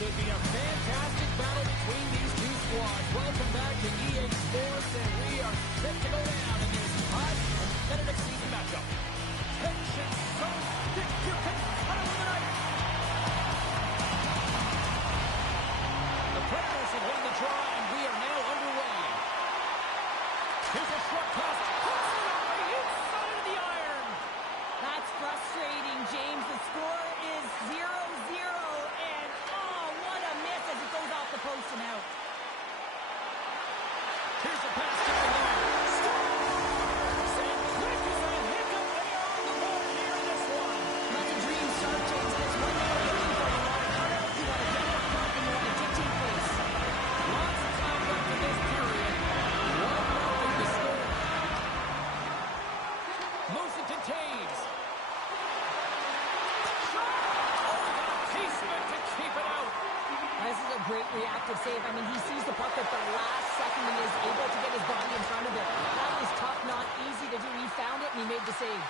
Could be a fantastic battle between these two squads. Welcome back to EA Sports, and we are set to go down in this hot, competitive season matchup. Tension so thick you can cut it with a knife. The Predators have won the draw, and we are now underway. Here's a short pass. Inside of the iron. That's frustrating, James. The score is 0-0. The post and out. Here's a pass to the line. Scores! And quick as a hiccup, they are on the board here in this one. Let the dream start, James. That's what you're looking for. You want to cut out, you want to get up front, and you want to dictate pace. Lots of time left in this period. 1-0 the score. Moves it to Taves. Shot! Oh, the casement to keep it out. This is a great reactive save. I mean, he sees the puck at the last second and is able to get his body in front of it. That was tough, not easy to do. He found it, and he made the save.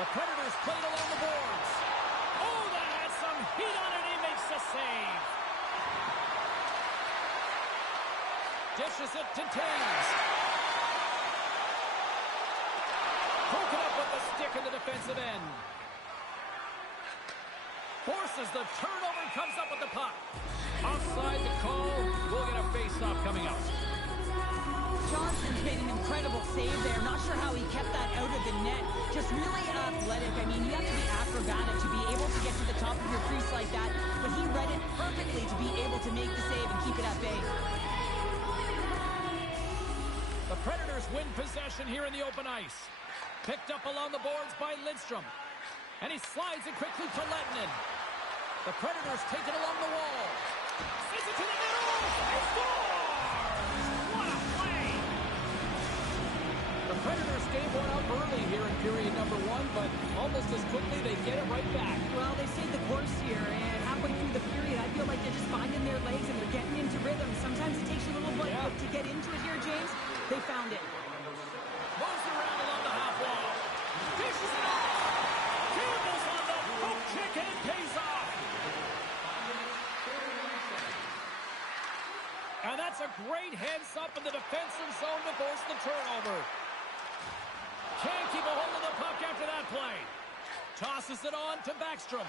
The Predators played along the boards. Oh, that has some heat on it. He makes the save. Dishes it to Taves. Poke it up with the stick in the defensive end. Forces the turnover and comes up with the puck. Offside the call. We'll get a face-off coming up. Johnson's making him incredible save there. Not sure how he kept that out of the net. Just really athletic. I mean, you have to be acrobatic to be able to get to the top of your crease like that, but he read it perfectly to be able to make the save and keep it at bay. The Predators win possession here in the open ice. Picked up along the boards by Lidstrom. And he slides it quickly to Lettinen. The Predators take it along the wall. Sends it to the middle. He scores! What a play! The Predators gave one up early here in period number 1, but almost as quickly they get it right back. Well, they stayed the course here, and halfway through the period, I feel like they're just finding their legs and they're getting into rhythm. Sometimes it takes you a little bit to get into it here, James. They found it. Moves it around along the half wall. Dishes it off. Campbell's on the poke check and it pays off. And that's a great heads up in the defensive zone to force the turnover. Can't keep a hold of the puck after that play. Tosses it on to Backstrom.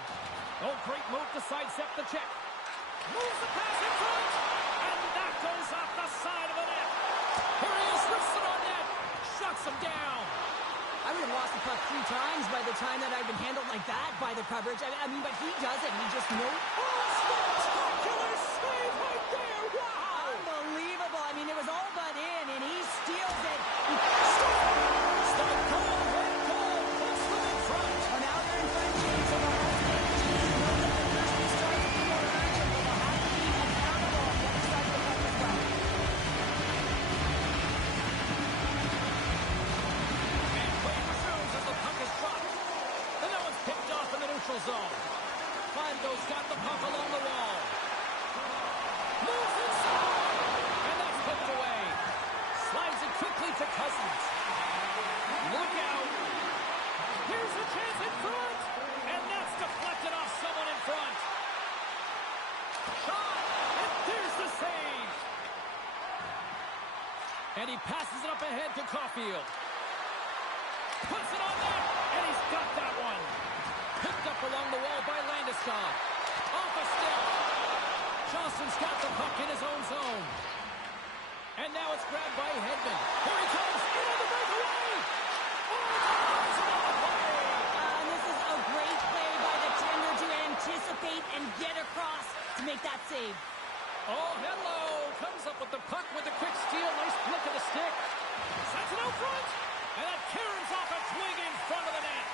Oh, great move to sidestep the check. Moves the pass in front. And that goes off the side of the net. Here he is, rips it on net. Shuts him down. I would have lost the puck 3 times by the time that I've been handled like that by the coverage. I mean, but he does it. He just knows. Oh, spectacular save right there. Wow. Unbelievable. I mean, it was all but in, and he steals it. Stop goal, head goal. Puts them in front. Oh, now they're in front, James. So they'll have to make the change. Know that the first 2 starts will be more urgent, but they'll have to be accountable on the other side of the puck as well. Zone. Fando's got the puck along the wall. Moves inside. And that's poked away. Slides it quickly to Cousins. Look out. Here's a chance in front. And that's deflected off someone in front. Shot. And there's the save. And he passes it up ahead to Caulfield. Puts it on net. And he's got that one. Picked up along the wall by Landeskog. Off a stick. Johnson's got the puck in his own zone. And now it's grabbed by Hedman. Here he comes. In on the breakaway. Oh, it's on the play. And this is a great play by the tender to anticipate and get across to make that save. Oh, hello. Comes up with the puck with a quick steal. Nice flick of the stick. Sends it out front. And that caroms off a twig in front of the net.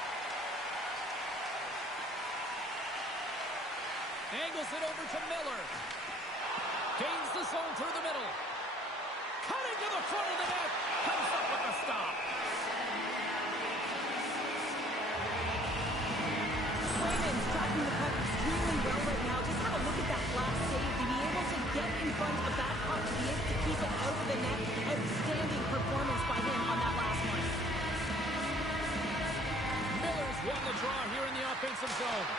Angles it over to Miller. Gains the zone through the middle. Cutting to the front of the net. Comes up with a stop. Swayman's tracking the puck extremely well right now. Just have a look at that last save. To be able to get in front of that puck, to be able to keep it out of the net. Outstanding performance by him on that last one. Miller's won the draw here in the offensive zone.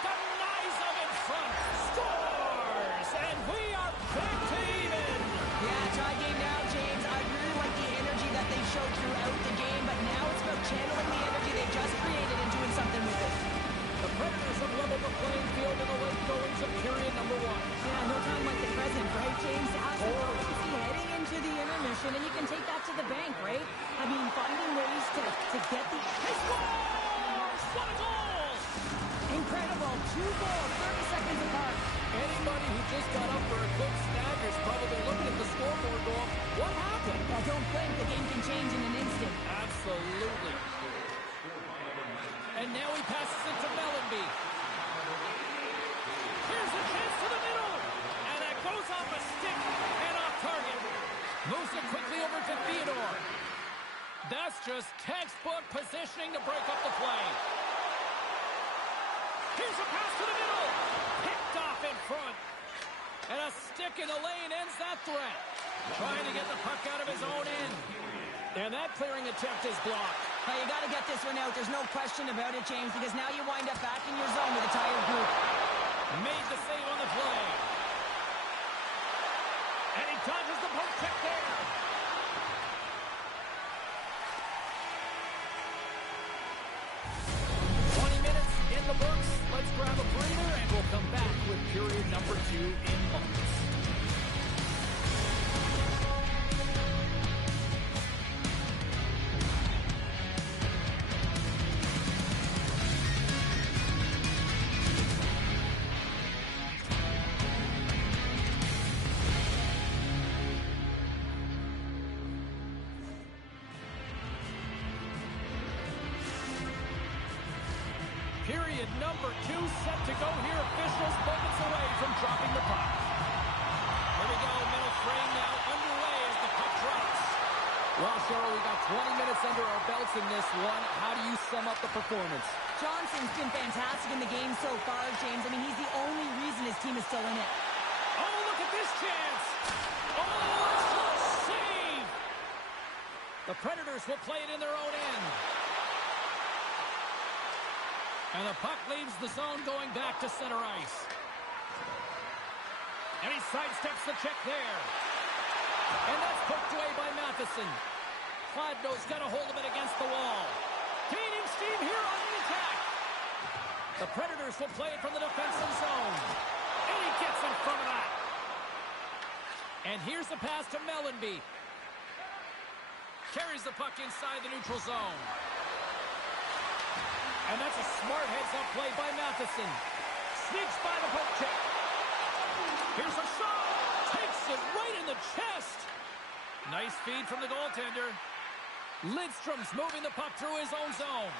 Denies him in front. Scores! And we are back to even. Yeah, tie game now, James. I really like the energy that they showed throughout the game, but now it's about channeling the energy they just created and doing something with it. The Predators have leveled the playing field in the late goings of period number 1. Yeah, no time like the present, right, James? As a urgency heading into the intermission, and you can take that to the bank, right? I mean, finding ways to get the... He scores! What a goal! Incredible. 2 goals, 30 seconds apart. Anybody who just got up for a quick snag is probably looking at the scoreboard going, what happened? Well, don't blink. The game can change in an instant. Absolutely. And now he passes it to Mellenby. Here's a chance to the middle. And that goes off a stick and off target. Moves it quickly over to Theodore. That's just textbook positioning to break up the play. Here's a pass to the middle. Picked off in front. And a stick in the lane ends that threat. Trying to get the puck out of his own end. And that clearing attempt is blocked. Now, you got to get this one out. There's no question about it, James, because now you wind up back in your zone with a tired group. Made the save on the play. And he dodges the poke check there. In the books, let's grab a breather and we'll come back with period number 2 in moments. Period number 2 set to go here. Officials moments away from dropping the puck. Here we go. Middle frame now underway as the puck drops. Well, Cheryl, we got 20 minutes under our belts in this one. How do you sum up the performance? Johnson's been fantastic in the game so far, James. I mean, he's the only reason his team is still in it. Oh, look at this chance. Oh, a save. The Predators will play it in their own end. And the puck leaves the zone going back to center ice. And he sidesteps the check there. And that's poked away by Matheson. Kladno's got a hold of it against the wall. Gaining steam here on the attack. The Predators will play it from the defensive zone. And he gets in front of that. And here's the pass to Mellenby. Carries the puck inside the neutral zone. And that's a smart heads-up play by Matheson. Sneaks by the poke check. Here's a shot. Takes it right in the chest. Nice feed from the goaltender. Lidstrom's moving the puck through his own zone.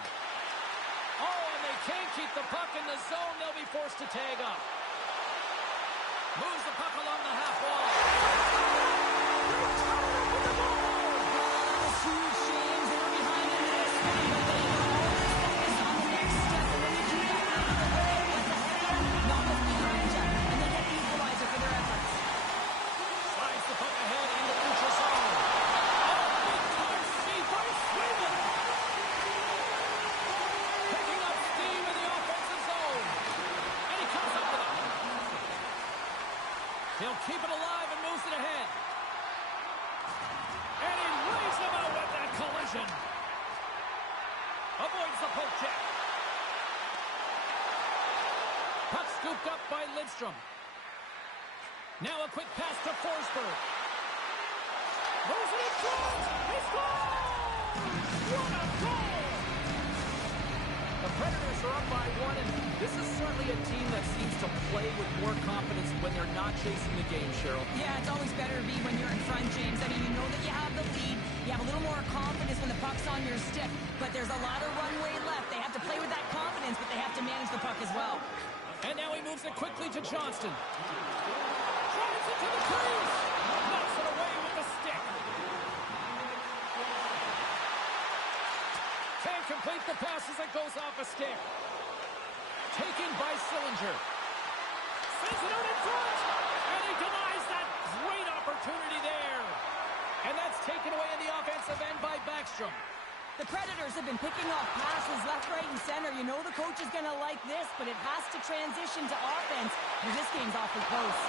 Oh, and they can't keep the puck in the zone. They'll be forced to tag up. Moves the puck along the half wall. Huge James, and we're behind in this one, but they are always focused on the next step. And when you do that, out of the way, what's ahead of you, not what's behind you, and they get the equalizer for their efforts. Slides the puck ahead in the neutral zone. Oh, big time save by Sweden. Picking up steam in the offensive zone. And he comes up with it. He'll keep it alive and moves it ahead. And he lays him out with that collision. Avoids the poke check. Puck scooped up by Lidstrom. Now a quick pass to Forsberg. Moves it in front. He scores! What a goal! The Predators are up by 1, and this is certainly a team that seems to play with more confidence when they're not chasing the game, Cheryl. Yeah, it's always better to be when you're in front, James. I mean, you know that you have the lead. You have a little more confidence when the puck's on your stick, but there's a lot of runway left. They have to play with that confidence, but they have to manage the puck as well. And now he moves it quickly to Johnston. Drives it to the crease. Knocks it away with the stick. Can't complete the pass as it goes off a stick. Taken by Sillinger. Sends it out in front. And he denies that great opportunity there. And that's taken away in the offensive end by Backstrom. The Predators have been picking off passes left, right, and center. You know the coach is going to like this, but it has to transition to offense. And this game's awfully close.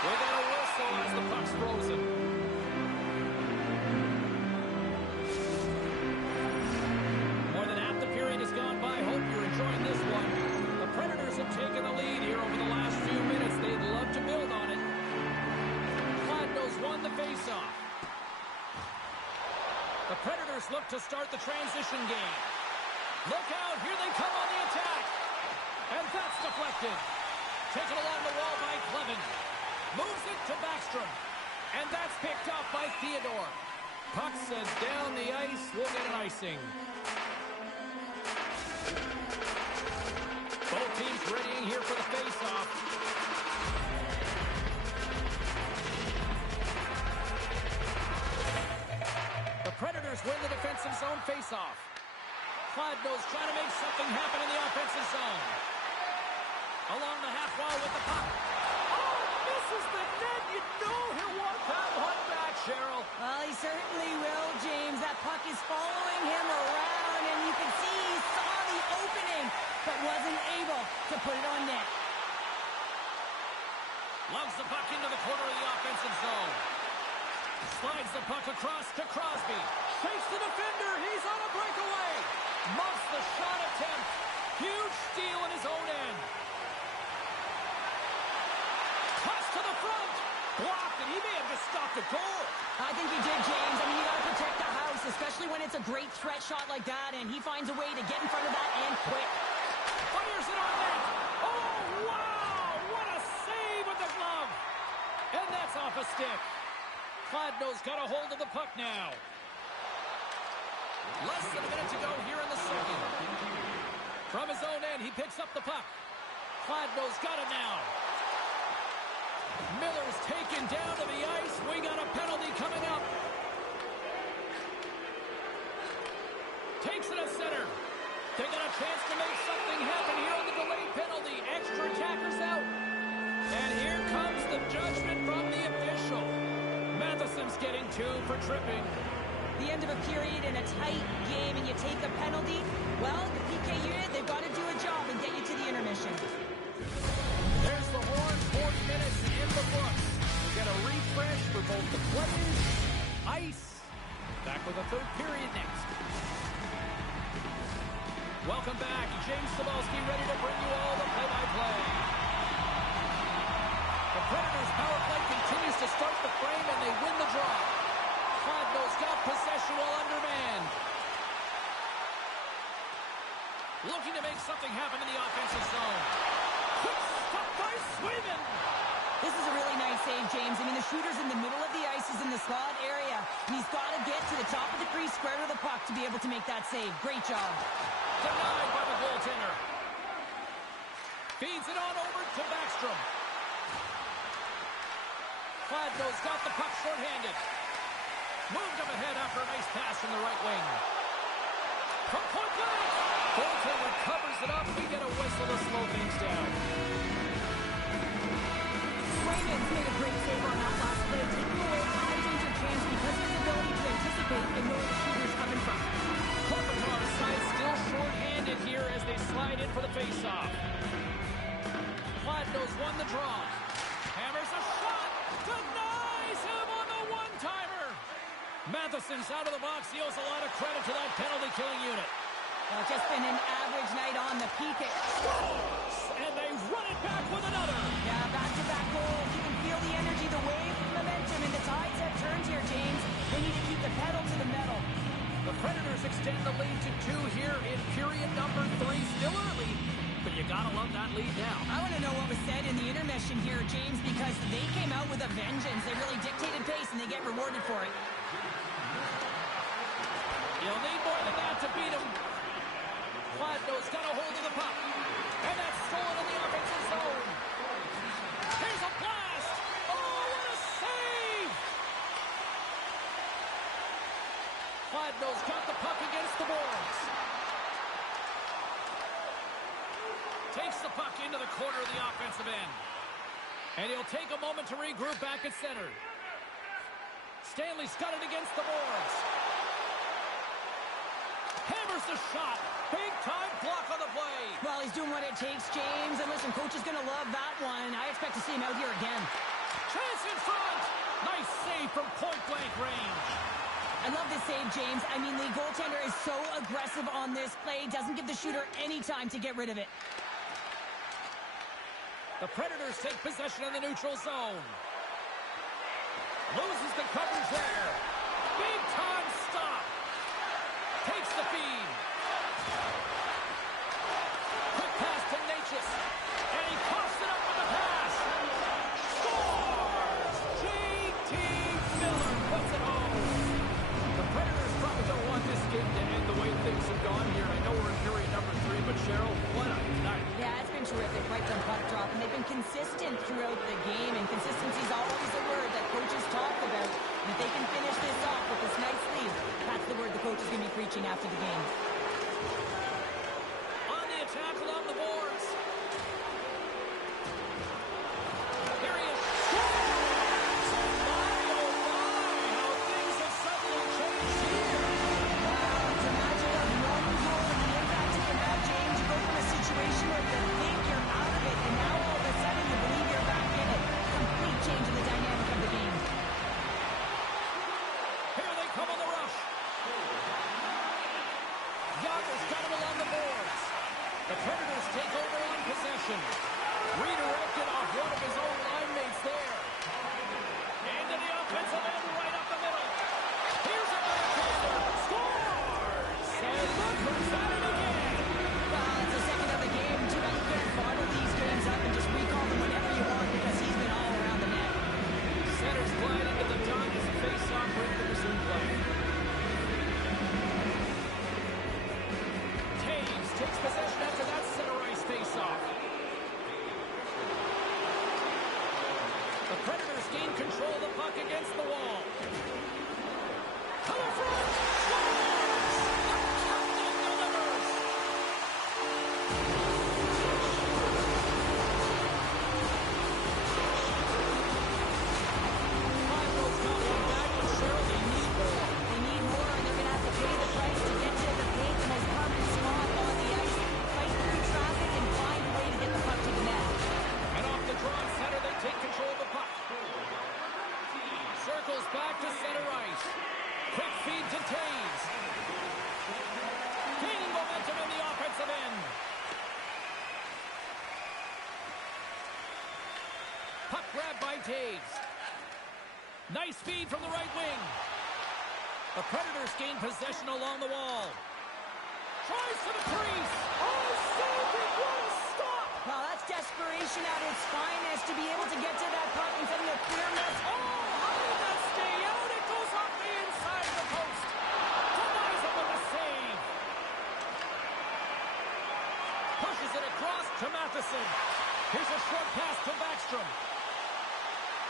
We got a whistle as the puck's frozen. More than half the period has gone by. Hope you're enjoying this one. The Predators have taken the lead here over the last few minutes. They'd love to build on it. Kladno's won the faceoff. The Predators look to start the transition game. Look out, here they come on the attack. And that's deflected. Taken along the wall by Clevin. Moves it to Backstrom. And that's picked off by Theodore. Puck says down the ice, we'll get an icing. Both teams readying here for the face-off. The Predators win the defensive zone face-off. Kladno's trying to make something happen in the offensive zone. Along the half wall with the puck. Oh, misses the net. You know he'll want that one back, Cheryl. Well, he certainly will, James. That puck is following him around, and you can see he saw the opening, but wasn't able to put it on net. Loves the puck into the corner of the offensive zone. Slides the puck across to Crosby. Shakes the defender. He's on a breakaway. Muffs the shot attempt. Huge steal in his own end. Toss to the front. Blocked, and he may have just stopped a goal. I think he did, James. I mean, you got to protect the house, especially when it's a great threat shot like that, and he finds a way to get in front of that and quick. Fires it on net. Oh, wow! What a save with the glove. And that's off a stick. Kladno's got a hold of the puck now. Less than a minute to go here in the second. From his own end, he picks up the puck. Fladno's got it now. Miller's taken down to the ice. We got a penalty coming up. Takes it to center. They got a chance to make something happen here on the delayed penalty. Extra attackers out. And here comes the judgment from the official. Matheson's getting 2 for tripping. The end of a period in a tight game and you take a penalty, well, the PK unit, they've got to do a job and get you to the intermission. There's the horn, 40 minutes in the books. We get a refresh for both the players, ice. Back with a third period next. Welcome back. James Cebulski ready to bring you all the play-by-play. The Predators' power play continues to start the frame and they win the draw. Fladno's got possession while undermanned. Looking to make something happen in the offensive zone. Quick stop by Swayman. This is a really nice save, James. I mean, the shooter's in the middle of the ice. He's in the slot area. And he's got to get to the top of the crease, square to the puck to be able to make that save. Great job. Denied by the goaltender. Feeds it on over to Backstrom. Fladno's got the puck shorthanded. Moved up ahead after a nice pass from the right wing. From point blank. Goaltender covers it up. We get a whistle to slow things down. Swayman's made a great save on that last play, taking away a high-danger chance because of his ability to anticipate and know where the shooter's coming from. Kopitar's side still short-handed here as they slide in for the face-off. Fladno's won the draw. Hammers a shot. Denies him on the one-timer. Matheson's out of the box. He owes a lot of credit to that penalty-killing unit. Well, just been an average night on the PK. And they run it back with another. Yeah, back-to-back goals. You can feel the energy, the wave, the momentum, and the tides have turned here, James. They need to keep the pedal to the metal. The Predators extend the lead to 2 here in period number 3. Still early, but you gotta love that lead now. I want to know what was said in the intermission here, James, because they came out with a vengeance. They really dictated pace, and they get rewarded for it. You'll need more than that to beat him. Fladno's got a hold of the puck. And that's stolen in the offensive zone. Here's a blast. Oh, what a save! Fladno's got the puck against the boards. Takes the puck into the corner of the offensive end. And he'll take a moment to regroup back at center. Stanley's got it against the boards. Hammers the shot. Big-time block on the play. Well, he's doing what it takes, James. And listen, coach is going to love that one. I expect to see him out here again. Chance in front. Nice save from point-blank range. I love this save, James. I mean, the goaltender is so aggressive on this play. Doesn't give the shooter any time to get rid of it. The Predators take possession in the neutral zone. Loses the coverage there. Big-time stop. Takes the feed. Quick pass to Natchez. And he coughs it up with the pass. Scores! J.T. Miller puts it home. The Predators probably don't want this game to end the way things have gone here. I know we're in period number 3, but Cheryl, what a night. Yeah, it's been terrific right from puck drop. And they've been consistent throughout the game. And consistency is always a word that coaches talk about. And if they can finish this off with this nice lead, that's the word the coach is going to be preaching after the game. On the attack along the boards. Here he is. Scores! My, oh my, how things have suddenly changed here. Wow, it's a magic of one goal and the impact it can have, James. You go from a situation where you think you're out of it, and now all of a sudden you believe you're back in it. Complete change in the dynamic of the game. Here they come on the rush. Yager's got him along the boards. The Predators take over on possession. Redirected off one of his own line mates there. Into the offensive end right up the middle. Here's a backhander. Scores! And look who's at it again. Well, it's the second of the game. Too bad you can't bottle these games up and just recall them whenever you want because he's been all around the net. Centers glide into the dot as a face-off break to resume play. Taves takes possession after to Taves. Gaining momentum in the offensive end. Puck grab by Taves. Nice feed from the right wing. The Predators gain possession along the wall. Tries to the crease. Oh, saved it. What a stop. Well, that's desperation at its finest to be able to get to that puck and sending a clear miss. Oh, how did that stay out? It goes off the inside of the post. Denies him with a save. Pushes it across to Matheson. Here's a short pass to Backstrom.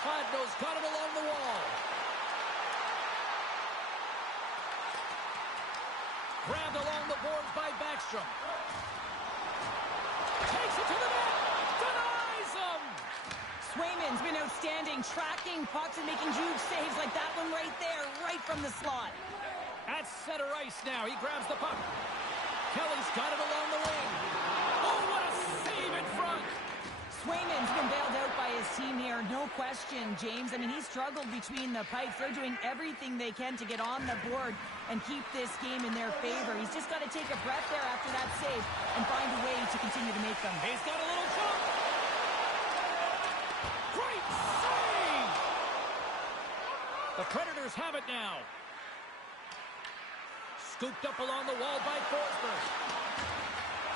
Fladno's got it along the wall. Grabbed along the boards by Backstrom. Takes it to the net. Denies him. Swayman's been outstanding, tracking pucks and making huge saves like that one right there, right from the slot. At center ice now. He grabs the puck. Kelly's got it along the wing. Oh, what a save in front. Swayman's been bailed out by his team here, no question, James. I mean, he struggled between the pipes. They're doing everything they can to get on the board and keep this game in their favor. He's just got to take a breath there after that save and find a way to continue to make them. He's got a little jump. Great save! The Predators have it now. Scooped up along the wall by Forsberg.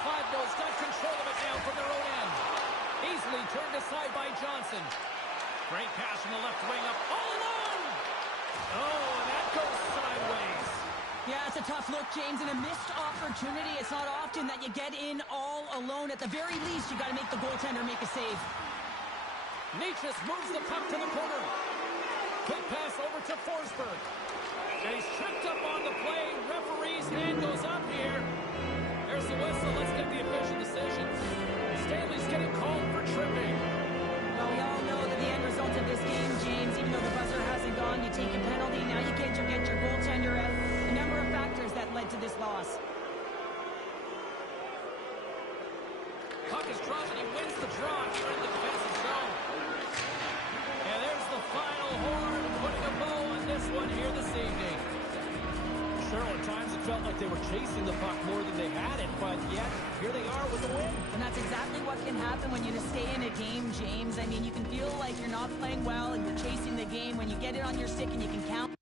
Fladno's got control of it now from their own end. Easily turned aside by Johnson. Great pass from the left wing up all alone. Oh, and that goes sideways. Yeah, it's a tough look, James, and a missed opportunity. It's not often that you get in all alone. At the very least, you got to make the goaltender make a save. Necas moves the puck to the corner. Quick pass over to Forsberg. And he's tripped up on the play. Referee's hand goes up here. There's the whistle. Let's get the official decision. Stanley's getting called for tripping. Well, we all know that the end result of this game, James, even though the buzzer hasn't gone, you take a penalty. Now you can't get your goaltender out. A number of factors that led to this loss. Puck is dropped and he wins the draw here in the defensive zone. And there's the final horn, putting a bow on this one here this evening. Sure, at times it felt like they were chasing the puck more than they had it, but yet, here they are with the win. And that's exactly what can happen when you stay in a game, James. I mean, you can feel like you're not playing well and you're chasing the game. When you get it on your stick and you can count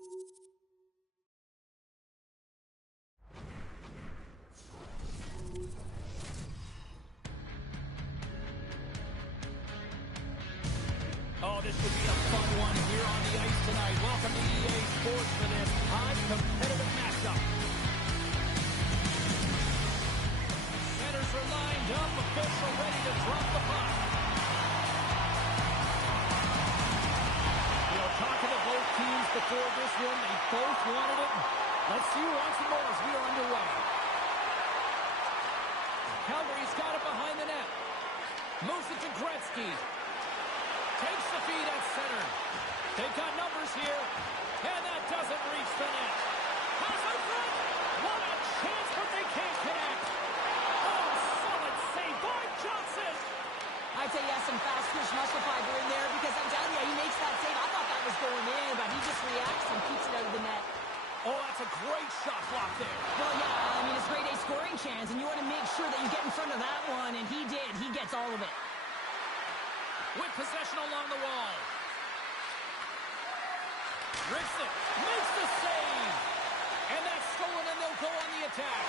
Oh, this would be a fun one here on the ice tonight. Welcome to EA Sports for this hot, competitive matchup. Centers are lined up, official ready to drop the puck. You know, talking to both teams before this one, they both wanted it. Let's see who wants it more as we are underway. Calgary's got it behind the net. Moves it to Gretzky. Takes the feed at center. They've got numbers here, and that doesn't reach the net. Pass out front. What a chance, but they can't connect. Oh, solid save by Johnson. I'd say yes, some fast twitch muscle fiber in there because I'm telling you, he makes that save. I thought that was going in, but he just reacts and keeps it out of the net. Oh, that's a great shot block there. Well, yeah, I mean, it's grade A scoring chance, and you want to make sure that you get in front of that one, and he did. He gets all of it. With possession along the wall. Rips it. Makes the save. And that's stolen, and they'll go on the attack.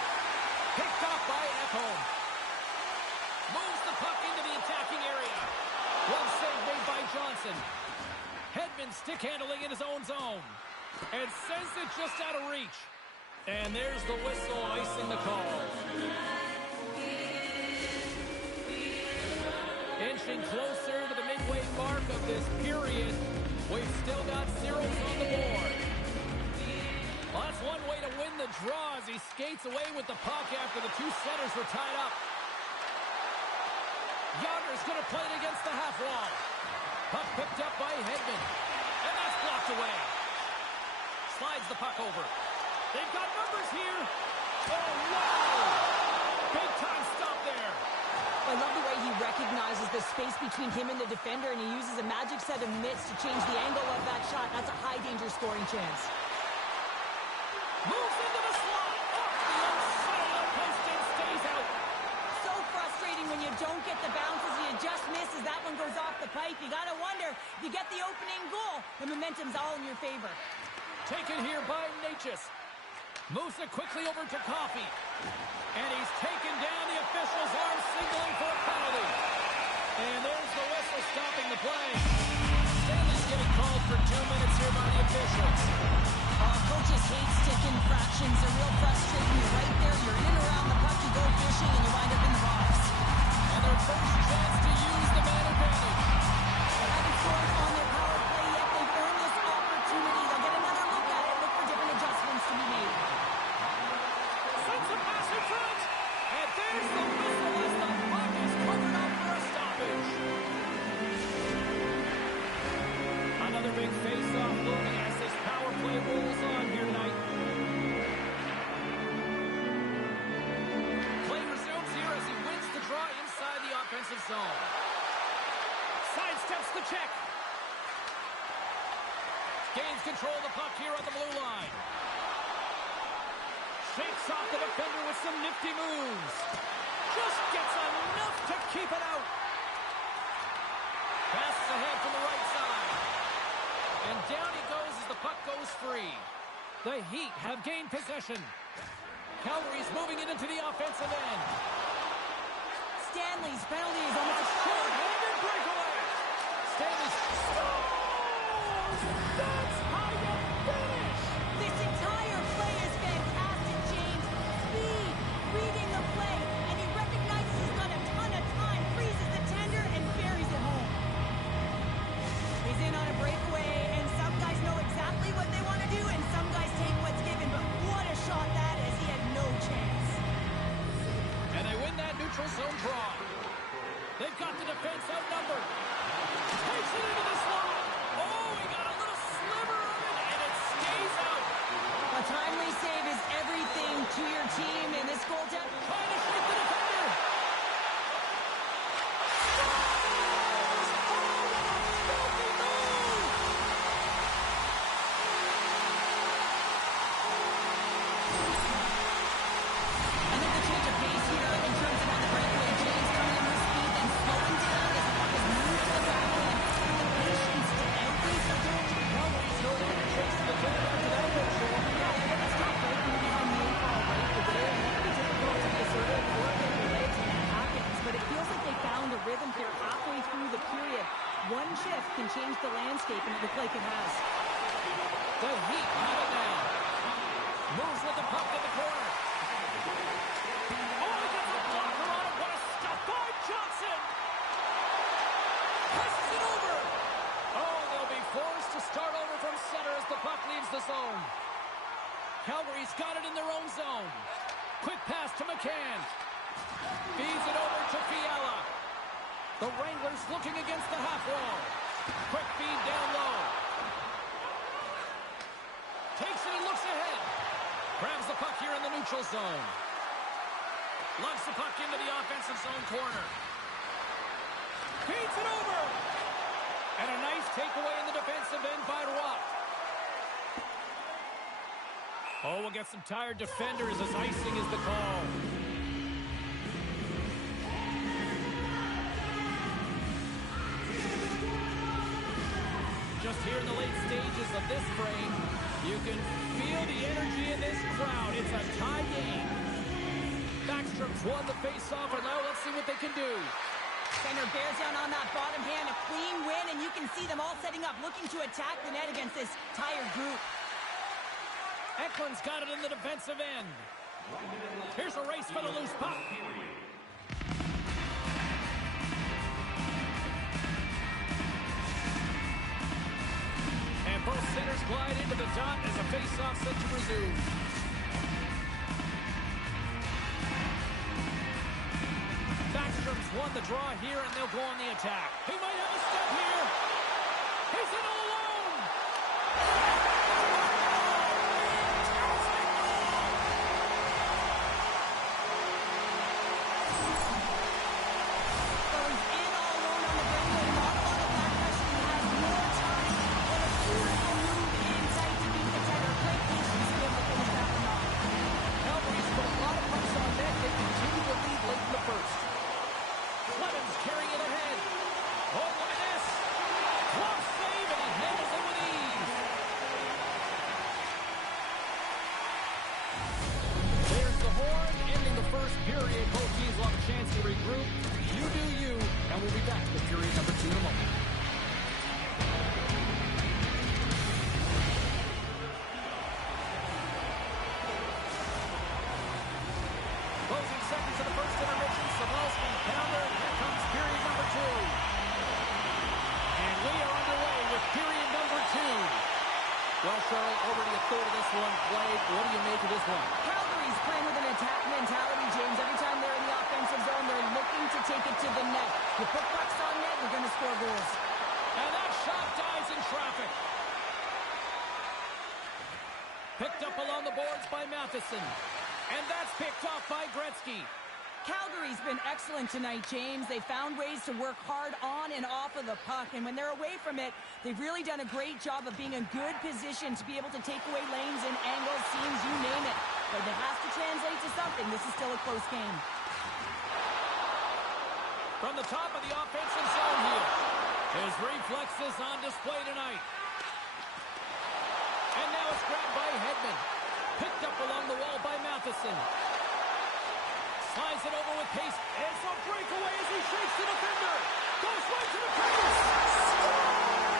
Picked off by Ekholm. Moves the puck into the attacking area. Well save made by Johnson. Hedman stick handling in his own zone. And sends it just out of reach. And there's the whistle icing the call. Inching closer to the midway mark of this period. We've still got zeros on the board. Well, that's one way to win the draw as he skates away with the puck after the two centers were tied up. Yonder's going to play it against the half wall. Puck picked up by Hedman. And that's blocked away. Slides the puck over. They've got numbers here. Oh, wow! Big time stop there. I love the way he recognizes the space between him and the defender, and he uses a magic set of mitts to change the angle of that shot. That's a high-danger scoring chance. Moves into the slot. Off the outside of the post and stays out. So frustrating when you don't get the bounces. You just miss as that one goes off the pipe. You got to wonder, if you get the opening goal, the momentum's all in your favor. Taken here by Natchez. Moves it quickly over to Coffey. And he's taken down. The official's arm signaling for a penalty. And there's the whistle stopping the play. Stanley's getting called for 2 minutes here by the officials. Coaches hate stick infractions. They're real frustrating. You're right there. You're in and around the puck. You go fishing and you wind up in the box. And their first chance to use the man advantage. They haven't scored on their power play yet. They've earned this opportunity. They'll get another look at it. Look for different adjustments to be made. Sends a pass in front. And there's the whistle as the puck is covered up for a stoppage. Another big face-off looming as this power play rolls on here tonight. Play resumes here as he wins the draw inside the offensive zone. Sidesteps the check. Gains control of the puck here on the blue line. Shakes off the defender with some nifty moves. Just gets enough to keep it out. Passes ahead from the right side. And down he goes as the puck goes free. The Heat have gained possession. Calgary's moving it into the offensive end. Stanley's penalty is almost Short-handed breakaway. Stanley scores! That's how you finish! This entire play is fantastic, James. Speed, reading the play, and he recognizes he's got a ton of time, freezes the tender, and buries it home. He's in on a breakaway, and some guys know exactly what they want to do, and some guys take what's given, but what a shot that is. He had no chance. And they win that neutral zone draw. They've got the defense outnumbered. Takes it into the slot. Oh, he got a little sliver of it, and it stays out. and it looked like it has. The Heat have it now. Moves with the puck in the corner. Oh, he gets a blocker on it. What a stop by Johnson. Presses it over. Oh, they'll be forced to start over from center as the puck leaves the zone. Calgary's got it in their own zone. Quick pass to McCann. Feeds it over to Fiala. The Wranglers looking against the half wall. Quick feed down low. Takes it and looks ahead. Grabs the puck here in the neutral zone. Lugs the puck into the offensive zone corner. Feeds it over. And a nice takeaway in the defensive end by Rock. Oh, we'll get some tired defenders as icing is the call. Just here in the late stages of this frame, you can feel the energy in this crowd. It's a tie game. Backstrom's won the face-off, and now let's see what they can do. Center bears down on that bottom hand, a clean win, and you can see them all setting up, looking to attack the net against this tired group. Eklund's got it in the defensive end. Here's a race for the loose puck. And both centers glide into the dot as a face-off set to resume. Backstrom's won the draw here, and they'll go on the attack. He might have a step here. He's in all alone. Goes in all alone on the breakaway. Not a lot of back pressure. He has more time, but a beautiful move inside to beat the center. Great patience to be able to finish that one off. Calgary's put a lot of pucks on net. They continue to lead late in the first. Clemens carrying it ahead. Oh, look at this. Glove save, and he handles it with ease. There's the horn, ending the first period. Both teams will have a chance to regroup. You do you, and we'll be back with period number 2 in a moment. Closing seconds of the first intermission. Savalsky, Pounder, and here comes period number 2. And we are underway with period number 2. Well, Cheryl, already a third of this one played. What do you make of this one? Calgary's playing with an attack mentality, James. Every time they're in the offensive zone, they're looking to take it to the net. You put pucks on net, you're going to score goals. And that shot dies in traffic. Picked up along the boards by Matheson. And that's picked off by Gretzky. Calgary's been excellent tonight, James. They found ways to work hard on and off of the puck, and when they're away from it, they've really done a great job of being in good position to be able to take away lanes and angles, seams, you name it. But it has to translate to something. This is still a close game. From the top of the offensive zone here, his reflexes on display tonight. And now it's grabbed by Hedman. Picked up along the wall by Matheson. Slides it over with pace. It's a breakaway as he shakes the defender. Goes right to the crease. Scores!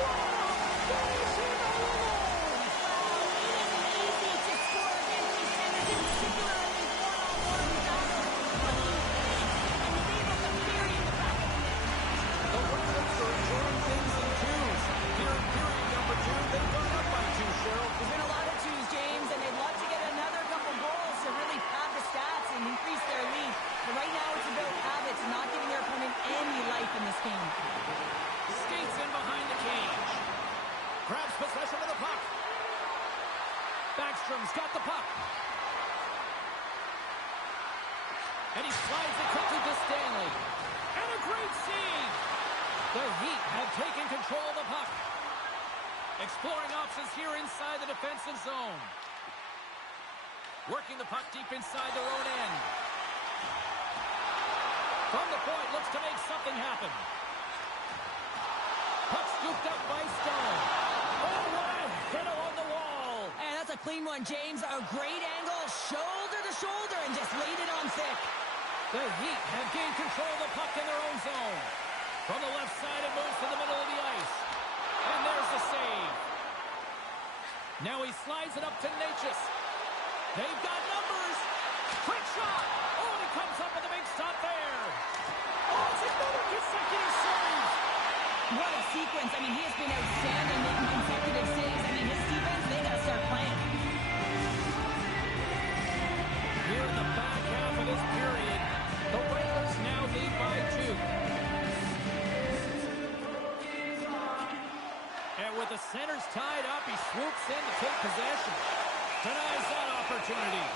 Wow! Goes in alone! Well, it isn't easy to score against these centers, in particular in these one-on-one battles. But he hits, and he's able to bury in the back of the net. The Wranglers are enjoying things in twos. Here in period number 2, they've gone up by 2, Cheryl. There's been a lot of twos, James, and they'd love to get another couple goals to really pad the stats and increase their lead. But right now it's about habits, not giving their opponent any life in this game. Skates in behind the cage. Grabs possession of the puck. Backstrom's got the puck. And he slides it quickly to Stanley. And a great save. The Heat have taken control of the puck. Exploring options here inside the defensive zone. Working the puck deep inside their own end. From the point, looks to make something happen. Puck scooped up by Stone. Oh, what a hit along the wall. And that's a clean one, James. A great angle, shoulder to shoulder, and just laid it on thick. The Heat have gained control of the puck in their own zone. From the left side, it moves to the middle of the ice. And there's the save. Now he slides it up to Natchez. They've got numbers. Quick shot. Oh, and he comes up with a big stop there. Oh, it's another consecutive save. What a sequence. I mean, he has been outstanding making consecutive saves. I mean, his defense, they got to start playing. Here in the back half of this period, the Whalers now lead by 2. And with the centers tied up, he swoops in to take possession. Denies that opportunity.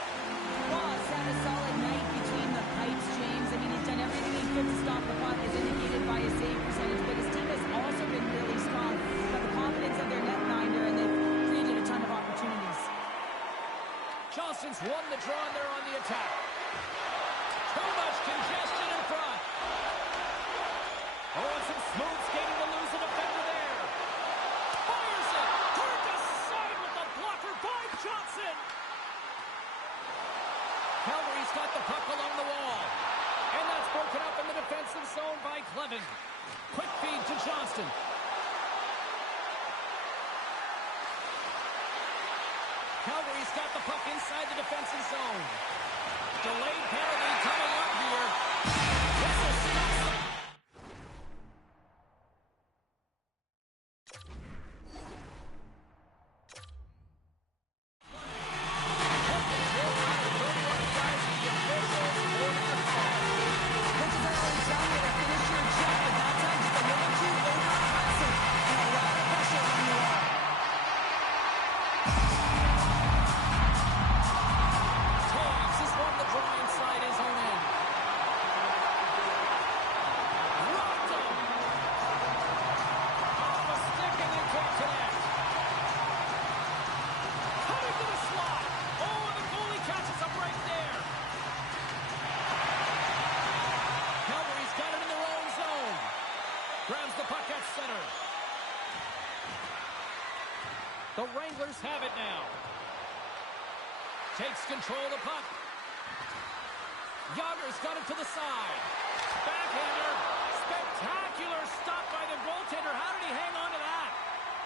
Well, it's had a solid night between the pipes, James. I mean, he's done everything he could to stop the puck, as indicated by his save percentage, but his team has also been really strong. Got the confidence of their netminder, and they've created a ton of opportunities. Johnston's won the draw, and they're on the attack. Too much congestion in front. Oh, and some smooth skating to lose the defender there. Fires it. Turned aside with the blocker by Johnson. Calgary's got the puck along the wall. And that's broken up in the defensive zone by Clevin. Quick feed to Johnston. Calgary's got the puck inside the defensive zone. Delayed penalty coming up here. Whistle stops it. Grabs the puck at center. The Wranglers have it now. Takes control of the puck. Yager's got it to the side. Backhander. Spectacular stop by the goaltender. How did he hang on to that?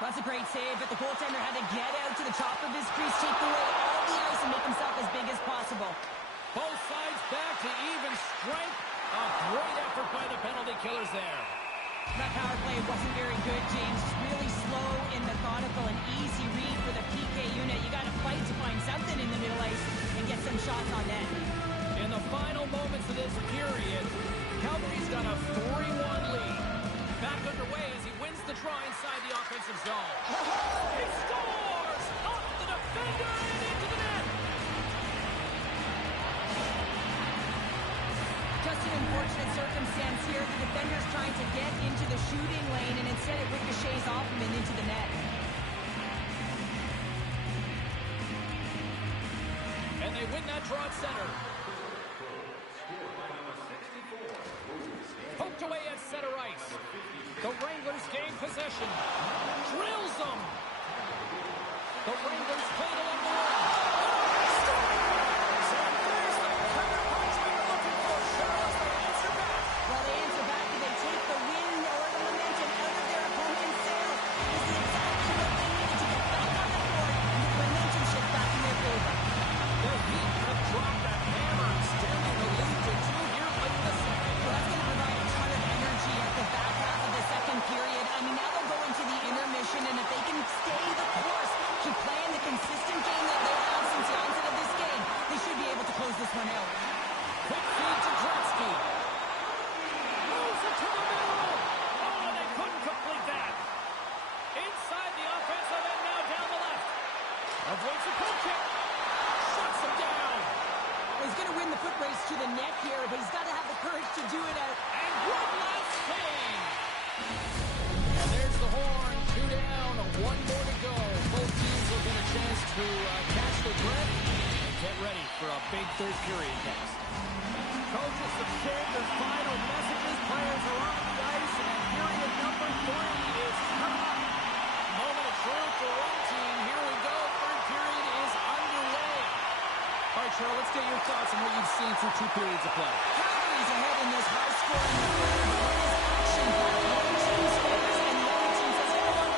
That's a great save, but the goaltender had to get out to the top of his crease, take away all the ice, and make himself as big as possible. Both sides back to even strength. A great effort by the penalty killers there. That power play wasn't very good, James. Really slow and methodical, an easy read for the PK unit. You got to fight to find something in the middle ice and get some shots on net. In the final moments of this period, Calgary's got a 3-1 lead. Back underway as he wins the draw inside the offensive zone. He scores! Off the defender and into the net! Just an unfortunate circumstance here. The defender's trying to get into the shooting lane, and instead it ricochets off him and into the net. And they win that draw at center. Poked away at center ice. The Wranglers gain possession. Drills them. The Wranglers play it along the wall. Well, they answer back and they take the wind or the momentum out of their opponent's sails. This is exactly what they needed to get back on the court and get the momentum shift back in their favor. The Heat have dropped that hammer, extending the lead to 2 here late in the second. Well, that's going to provide a ton of energy at the back half of the second period. I mean, now they'll go into the intermission, and if they can stay the course, keep playing the consistent game that they have since the onset of this game, they should be able to close this one out. Quick feed to Gretzky. Moves it to the middle. Oh, they couldn't complete that. Inside the offensive end now down the left. Avoids the poke kick. Shuts him down. Well, he's going to win the foot race to the net here, but he's got to have the courage to do it out. And one last swing. And there's the horn. 2 down, 1 more to go. Both teams will get a chance to catch their breath and get ready for a big third period next. Coaches have shared their final messages. Players are on the ice, and period number 3 is coming up. Moment of truth for one team. Here we go. Third period is underway. All right, Cheryl, let's get your thoughts on what you've seen through 2 periods of play. Calgary's ahead in this high-scoring third, but it is action-packed. One team scores, and the other team says, you know what,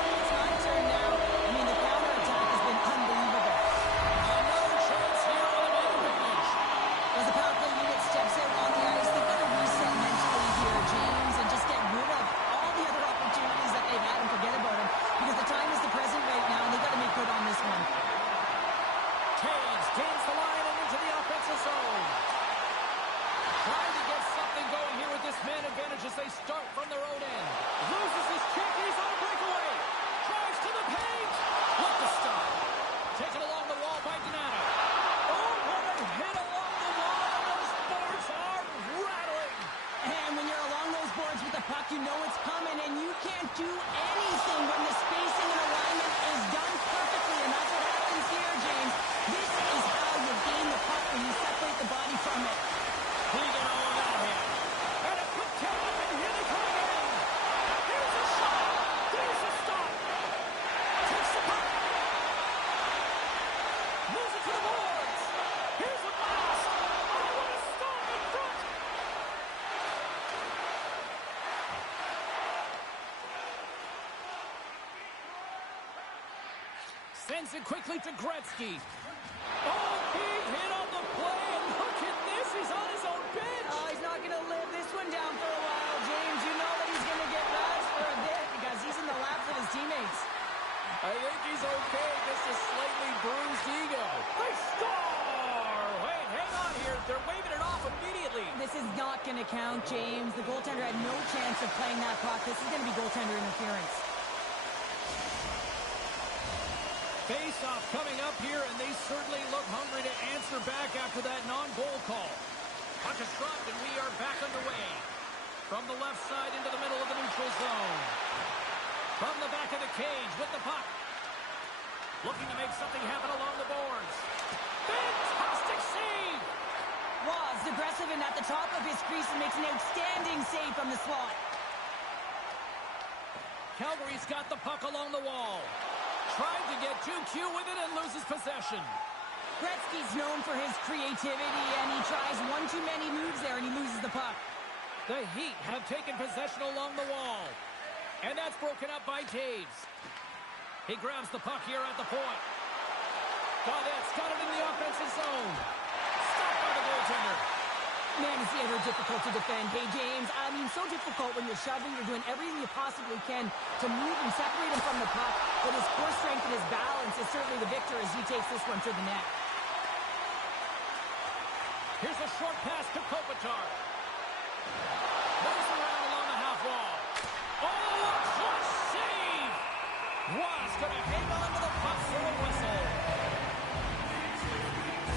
Moves it quickly to Gretzky. Oh, big hit on the play, and look at this. He's on his own bench. Oh, he's not going to live this one down for a while, James. You know that he's going to get razzed for a bit because he's in the laps of his teammates. I think he's okay. Just a slightly bruised ego. They score! Wait, hang on here. They're waving it off immediately. This is not going to count, James. The goaltender had no chance of playing that puck. This is going to be goaltender interference. Face-off coming up here, and they certainly look hungry to answer back after that non-goal call. Puck is dropped, and we are back underway. From the left side into the middle of the neutral zone. From the back of the cage with the puck. Looking to make something happen along the boards. Fantastic save! Was aggressive and at the top of his crease and makes an outstanding save from the slot. Calgary's got the puck along the wall. Trying to get too cute with it and loses possession. Gretzky's known for his creativity, and he tries one too many moves there, and he loses the puck. The Heat have taken possession along the wall. And that's broken up by Taves. He grabs the puck here at the point. Gaudette's got it in the offensive zone. Stopped by the goaltender. Man, is he ever difficult to defend. Hey, James, I mean, so difficult when you're shoving. You're doing everything you possibly can to move and separate him from the puck. But his core strength and his balance is certainly the victor as he takes this one to the net. Here's a short pass to Kopitar. Moves around along the half wall. Oh, a clutch save! Was going to hang on to the puck for a whistle.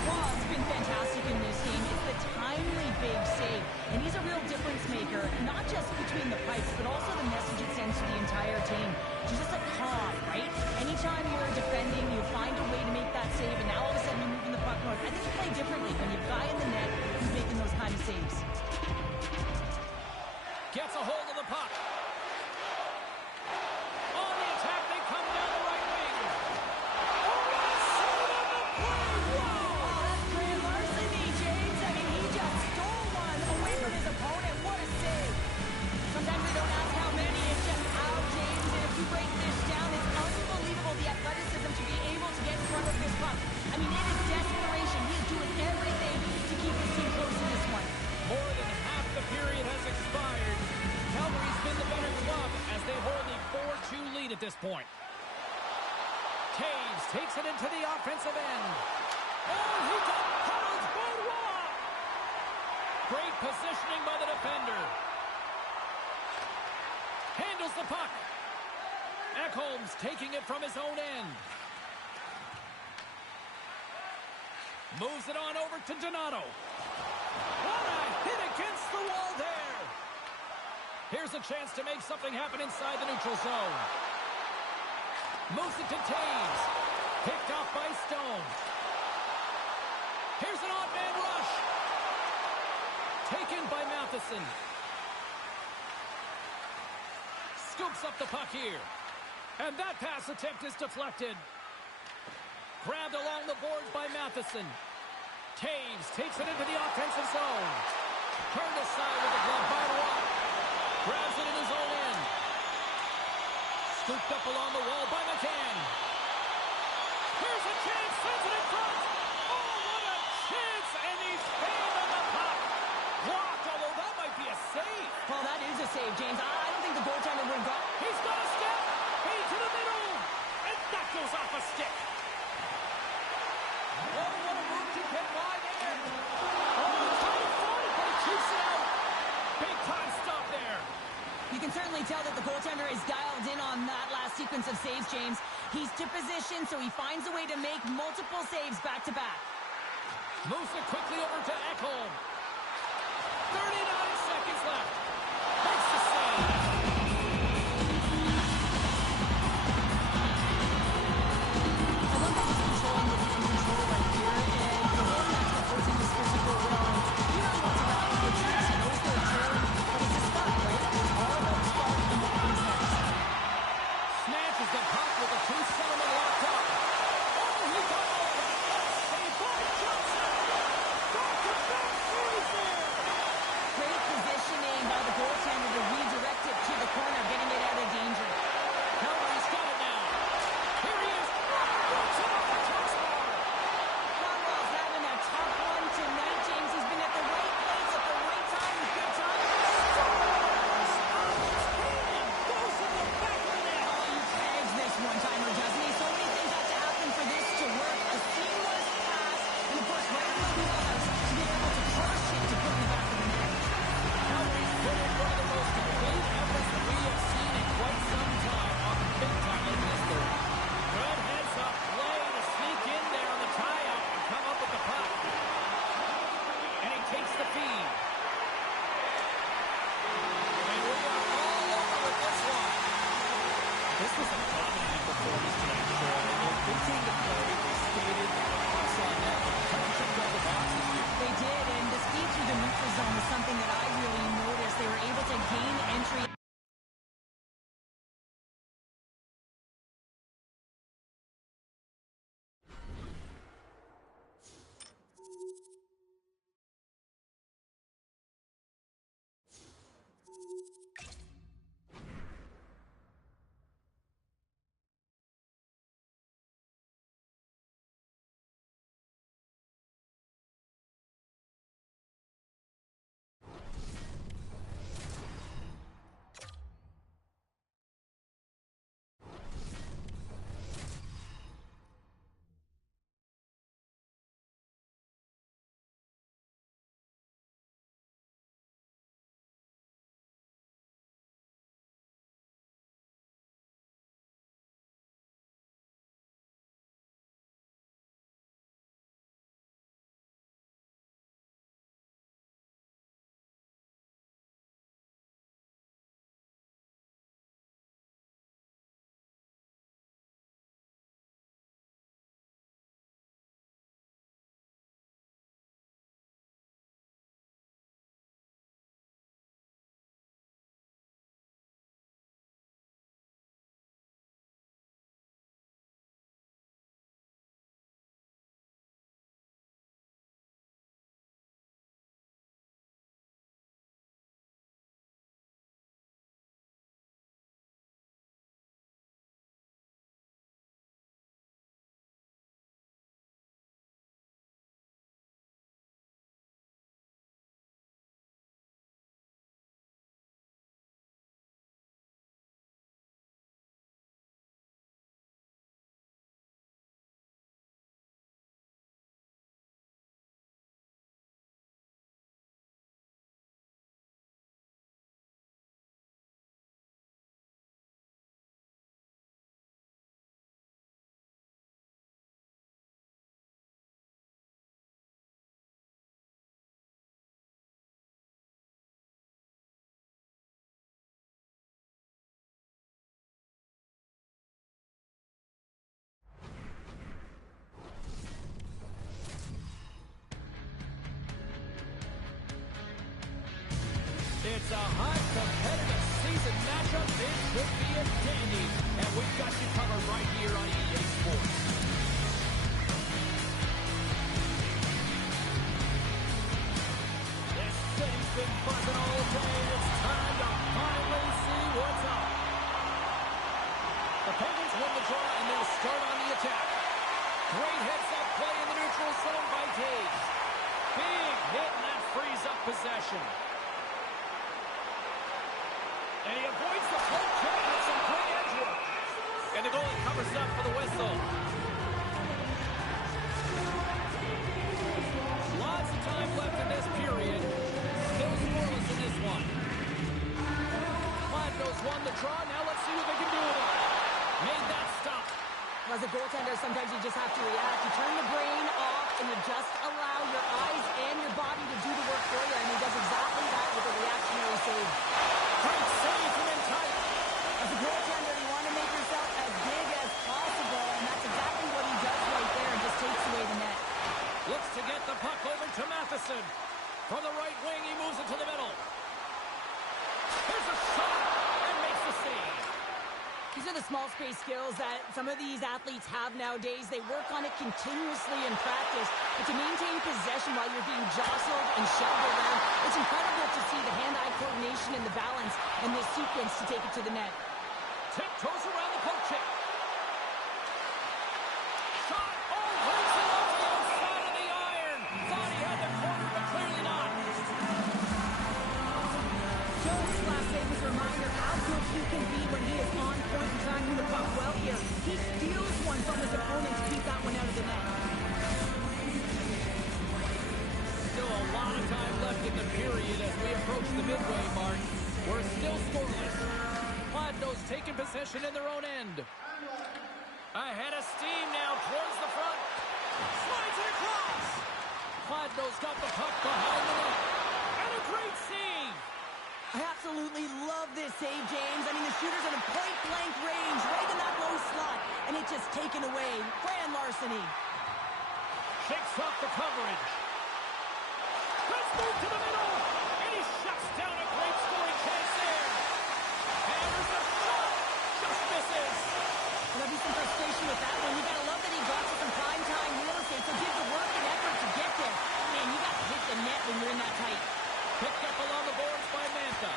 Was been fantastic in this game. It's the timely big save. And he's a real difference maker, not just between the pipes, but also the message it sends to the entire team. Just a calm, right? Anytime you're defending, you find a way to make that save, and now all of a sudden you're moving the puck north. I think you play differently when you've got in the net who's making those kind of saves. Gets a hold of the puck. On the attack, they come down the right wing. Oh, what a save on the play! Whoa! Oh, that's grand larceny, James. I mean, he just stole one away from his opponent. What a save. Sometimes we don't ask how many, it's just how, James. And if you break this down, it's unbelievable the athleticism to be able to get in front of this puck. I mean, it is desperation. He is doing everything to keep his team close in this one. More than half the period has expired. Calgary's been the better club as they hold a 4-2 lead at this point. Taves takes it into the offensive end. Oh, he got puddled by Roy. Great positioning by the defender. Handles the puck. Ekholm's taking it from his own end. Moves it on over to Donato. What a hit against the wall there. Here's a chance to make something happen inside the neutral zone. Moves it to Taves. Picked off by Stone. Here's an odd man rush. Taken by Matheson. Scoops up the puck here. And that pass attempt is deflected. Grabbed along the boards by Matheson. Taves takes it into the offensive zone. Turned aside with the glove by Roy. Grabs it in his own end. Scooped up along the wall by McCann. Here's a chance, sends it in front. Oh, what a chance, and he's failed on the puck. Blocked, although that might be a save. Well, that is a save, James. I don't think the goaltender would have got... He's got a step. Hey, to the middle. And that goes off a stick. Oh, what a move to get by there. Oh, he's trying to fight it, but he keeps it out. Big time stop there. You can certainly tell that the goaltender is dialed in on that last sequence of saves, James. He's to position, so he finds a way to make multiple saves back-to-back. Moves it quickly over to Ekholm. 39 seconds left. Makes the save. I love that he's controlling what he can control right here, and the whole match opposing his physical will. He really wants to rally the troops. He knows they're trailing, but it's a spark, right? It's all about the spark and what comes next. Snatches the puck with the two centermen locked up. Oh, he got open. Save by Johnson. Back-to-back saves there. Great positioning by educated press on that. Checked all the boxes here. They did, and the speed through the neutral zone was something that I really noticed. They were able to gain entry. It's a hot, competitive season matchup. This should be a dandy. And we've got you covered right here on EA Sports. This city's been buzzing all day. It's time to finally see what's up. The Penguins win the draw, and they'll start on the attack. Great heads-up play in the neutral zone by Tage. Big hit, and that frees up possession. And he avoids the poke check with some great edge work. And the goalie covers up for the whistle. Lots of time left in this period. Still scoreless in this one. Gladnow's won the draw. Now let's see what they can do with it. Made that stop. As a goaltender, sometimes you just have to react. You turn the brain off and you just allow your eyes and your body to do the work for you. And he does exactly that with a reactionary save. Great save from in tight. As a goaltender, you want to make yourself as big as possible, and that's exactly what he does right there and just takes away the net. Looks to get the puck over to Matheson. From the right wing, he moves it to the middle. Here's a shot and makes the save. These are the small space skills that some of these athletes have nowadays. They work on it continuously in practice. But to maintain possession while you're being jostled and shoved around, it's incredible to see the hand-eye coordination and the balance in this sequence to take it to the net. Tiptoes around the poke check. Shot. Oh, hits it off the outside of the iron. Thought he had the corner, but clearly not. Jones' last save was a reminder how good he can be when he is on point and tracking the puck well here. He steals one from his opponent to keep that one out of the net. Still a lot of time left in the period as we approach the midway mark. We're still scoreless. Gladnow's taking possession in their own end. Ahead of steam now towards the front. Slides it across. Gladnow's got the puck behind the net. And a great save. I absolutely love this save, James. I mean, the shooter's in a point-blank range right in that low slot, and it's just taken away. Grand larceny. Shakes off the coverage. Let's move to the middle. And he shuts down a great scoring chance there. And there's a shot. Just misses. There'll be some frustration with that one. You gotta love that he got to some prime-time real estate, so give the work and effort to get there. Man, you gotta hit the net when you're in that tight. Picked up along the boards by Mantha.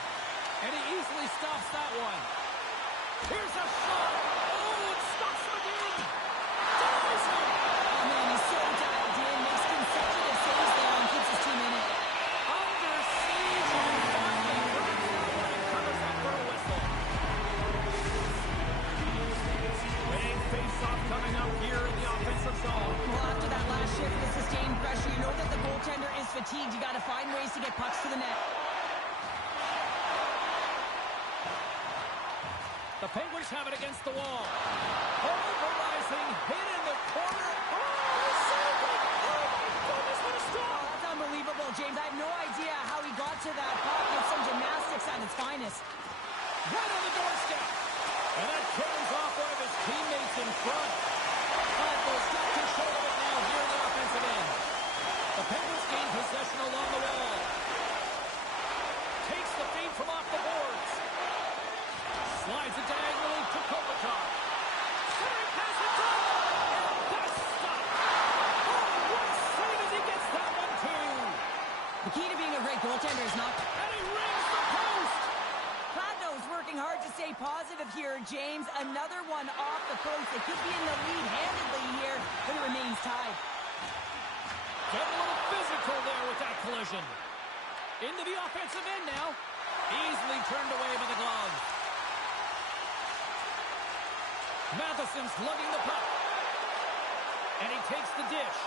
And he easily stops that one. Here's a shot. Oh, it stops him again. Denies him. Oh, man, he's so dialed in. Makes consecutive saves there and keeps his team in it. Under siege and finally grabs that one and covers up for a whistle. Big face-off coming up here in the offensive zone. Well, after that last shift with sustained pressure, you know that the goaltender is fatigued. You gotta find ways to get pucks to the net. The Penguins have it against the wall. Polarizing, hit in the corner. Oh, saved it! Oh, my goodness, what a Oh, stop! that's unbelievable, James. I have no idea how he got to that puck. It's some gymnastics at its finest. Right on the doorstep. And that carries off one of his teammates in front. Buffalo's got control of it now here in the offensive end. The Penguins gain possession along the wall. Takes the feed from off the boards. Slides it diagonally to Kopitar. Centering pass it up. And that's stopped. Oh, what a save as he gets that one, too. The key to being a great goaltender is not... And he rings the post. Pladno's working hard to stay positive here, James. Another one off the post. They could be in the lead handedly here, but it remains tied. Getting a little physical there with that collision. Into the offensive end now. Easily turned away by the glove. Matheson's lugging the puck. And he takes the dish.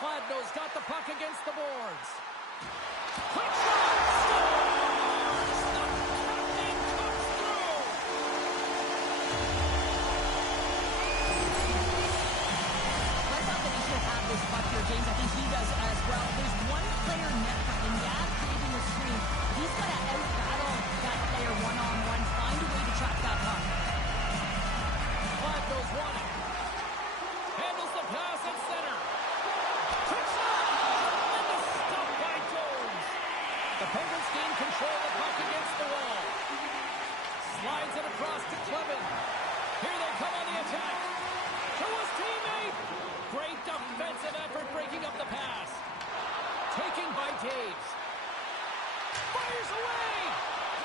Pladno's got the puck against the boards. Quick shot! Scores! The captain comes through! I thought that he should have this puck here, James. I think he does as well. There's one player net and Gav creating the screen. He's got to out-battle that player one-on-one. Find a way to trap that puck. Pladno's won it. Handles the pass at center. Quick shot! And the stop by Jones. The Penguins gain control of the puck against the wall. Slides it across to Clevin. Here they come on the attack. To his teammate. Great defensive effort breaking up the pass. Taken by Taves. Fires away.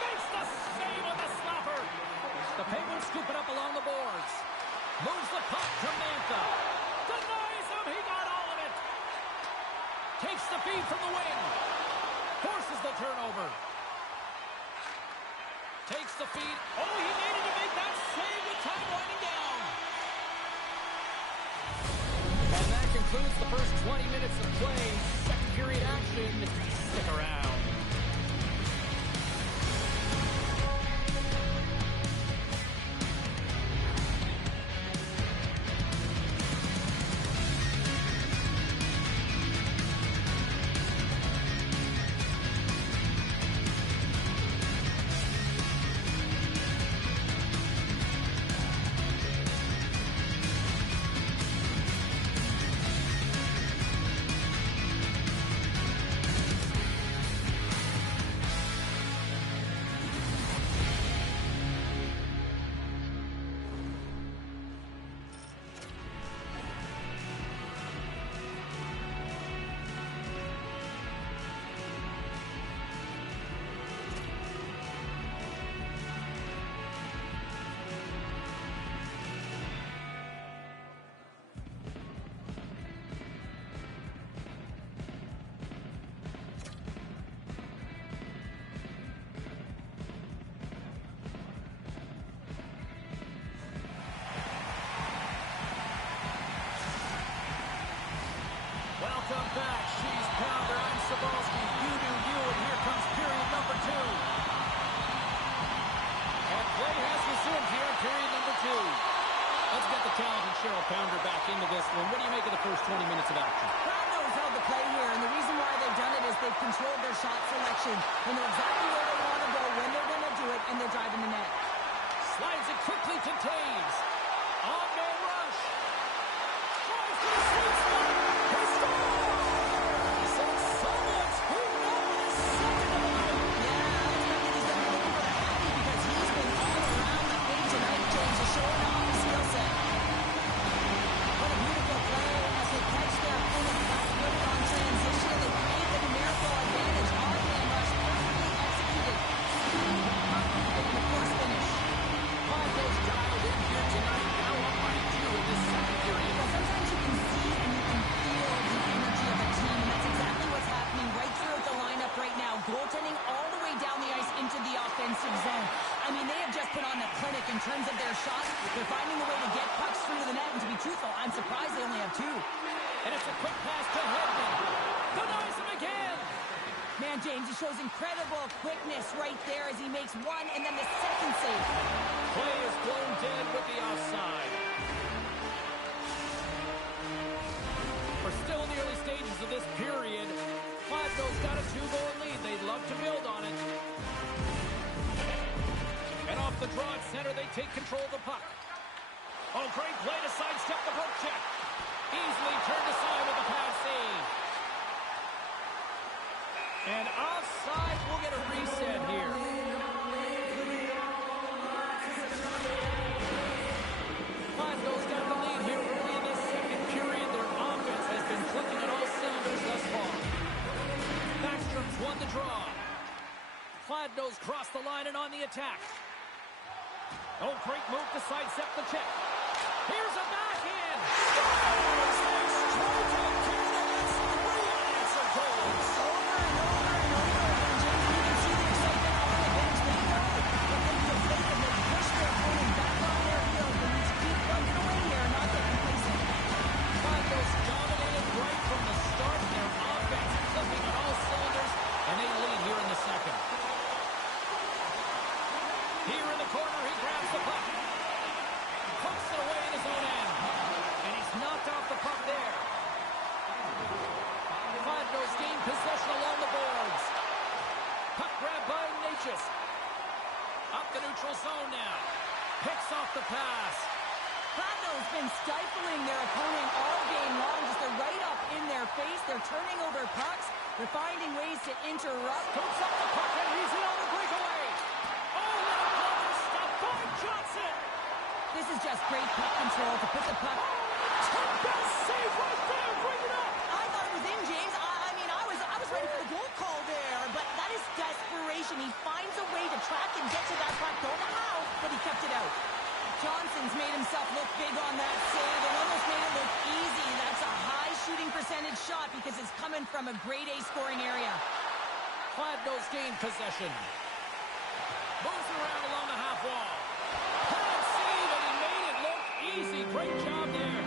Makes the save on the slapper. The Penguins scoop it up along the boards. Moves the puck to Mantha. Denies him. He got all of it. Takes the feed from the wing. Forces the turnover. Takes the feed. Oh, he needed to make that save with time winding down. And that concludes the first 20 minutes of play. Second period action. Stick around. Welcome back. She's Pounder. I'm Sabalski. You do you, and here comes period number 2. And play has resumed here in period number 2. Let's get the talented Cheryl Pounder back into this one. What do you make of the first 20 minutes of action? Pladno's held the play here, and the reason why they've done it is they've controlled their shot selection. They know exactly where they want to go, when they're going to do it, and they're driving the net. Slides it quickly to Taves. On-man rush. Tries to the sweet spot. James. He shows incredible quickness right there as he makes one and then the second save. Play is blown dead with the offside. We're still in the early stages of this period. Glasgow's got a 2-goal lead. They'd love to build on it. And off the draw at center, they take control of the puck. Oh, great play to sidestep the poke check. Easily turned aside with a pad save. And offside, we'll get a reset here. Glasgow's got the lead here early in this second period. Their offense has been clicking on all cylinders thus far. Backstrom's won the draw. Glasgow's crossed the line and on the attack. Oh, great move to sidestep the check. Here's a backhand. Scores! They strike out Canada. That's 3 unanswered goals. Over and over and over again, James. You can see the excitement on the bench. They know that they can play them. They push their opponent back on their heels. They need to keep plugging away here and not get complacent. Glasgow's dominated right from the start. Their offense clicking on all cylinders, and they lead here in the second. Here in the corner, he grabs the puck. Hooks it away in his own end. And he's knocked off the puck there. Glasgow's gained possession along the boards. Puck grabbed by Nhl. Up the neutral zone now. Picks off the pass. Glasgow's been stifling their opponent all game long. Just they're right up in their face. They're turning over pucks. They're finding ways to interrupt. Comes up the puck and he's in on the breakaway. Oh, what a blocker stop by Johnson. This is just great puck control to put the puck. Best save right there. Bring it up. I thought it was in, James. I was ready for the goal call there, but that is desperation. He finds a way to track and get to that puck. Don't know how, but he kept it out. Johnson's made himself look big on that save and almost made it look easy. That's a high shooting percentage shot because it's coming from a grade A scoring area. Glasgow's gained possession. Moves around along the half wall. Pad save, and he made it look easy. Great job there.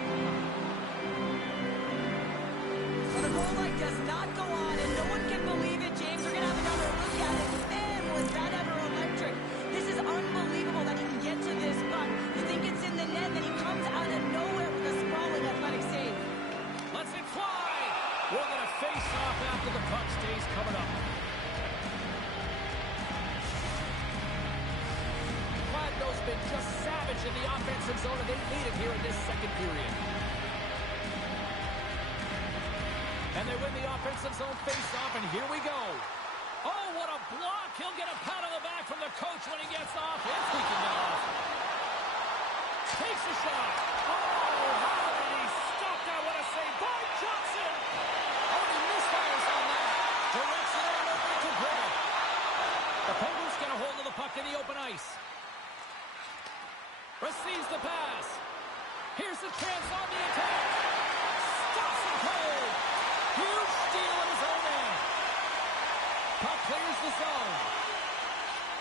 But a goal like does not go on, and no one can believe it, James. We're going to have another look at it. Man, was that ever electric. This is unbelievable that he can get to this puck. You think it's in the net, then he comes out of nowhere with a sprawling athletic save. Let's it fly. We're going to face off after the puck stays covered up. Glasgow's been just savage in the offensive zone, and they lead it here in this second period. And they win the offensive zone face-off, and here we go. Oh, what a block. He'll get a pat on the back from the coach when he gets off. If he can get off. Takes a shot. Oh, how did he stop that? What a save by Johnson. Oh, he misfires on that. Directs it over to Griffin. The Penguins get a hold of the puck in the open ice. Receives the pass. Here's the chance on the attack. Stops it cold. Huge steal in his own end. Puck clears the zone.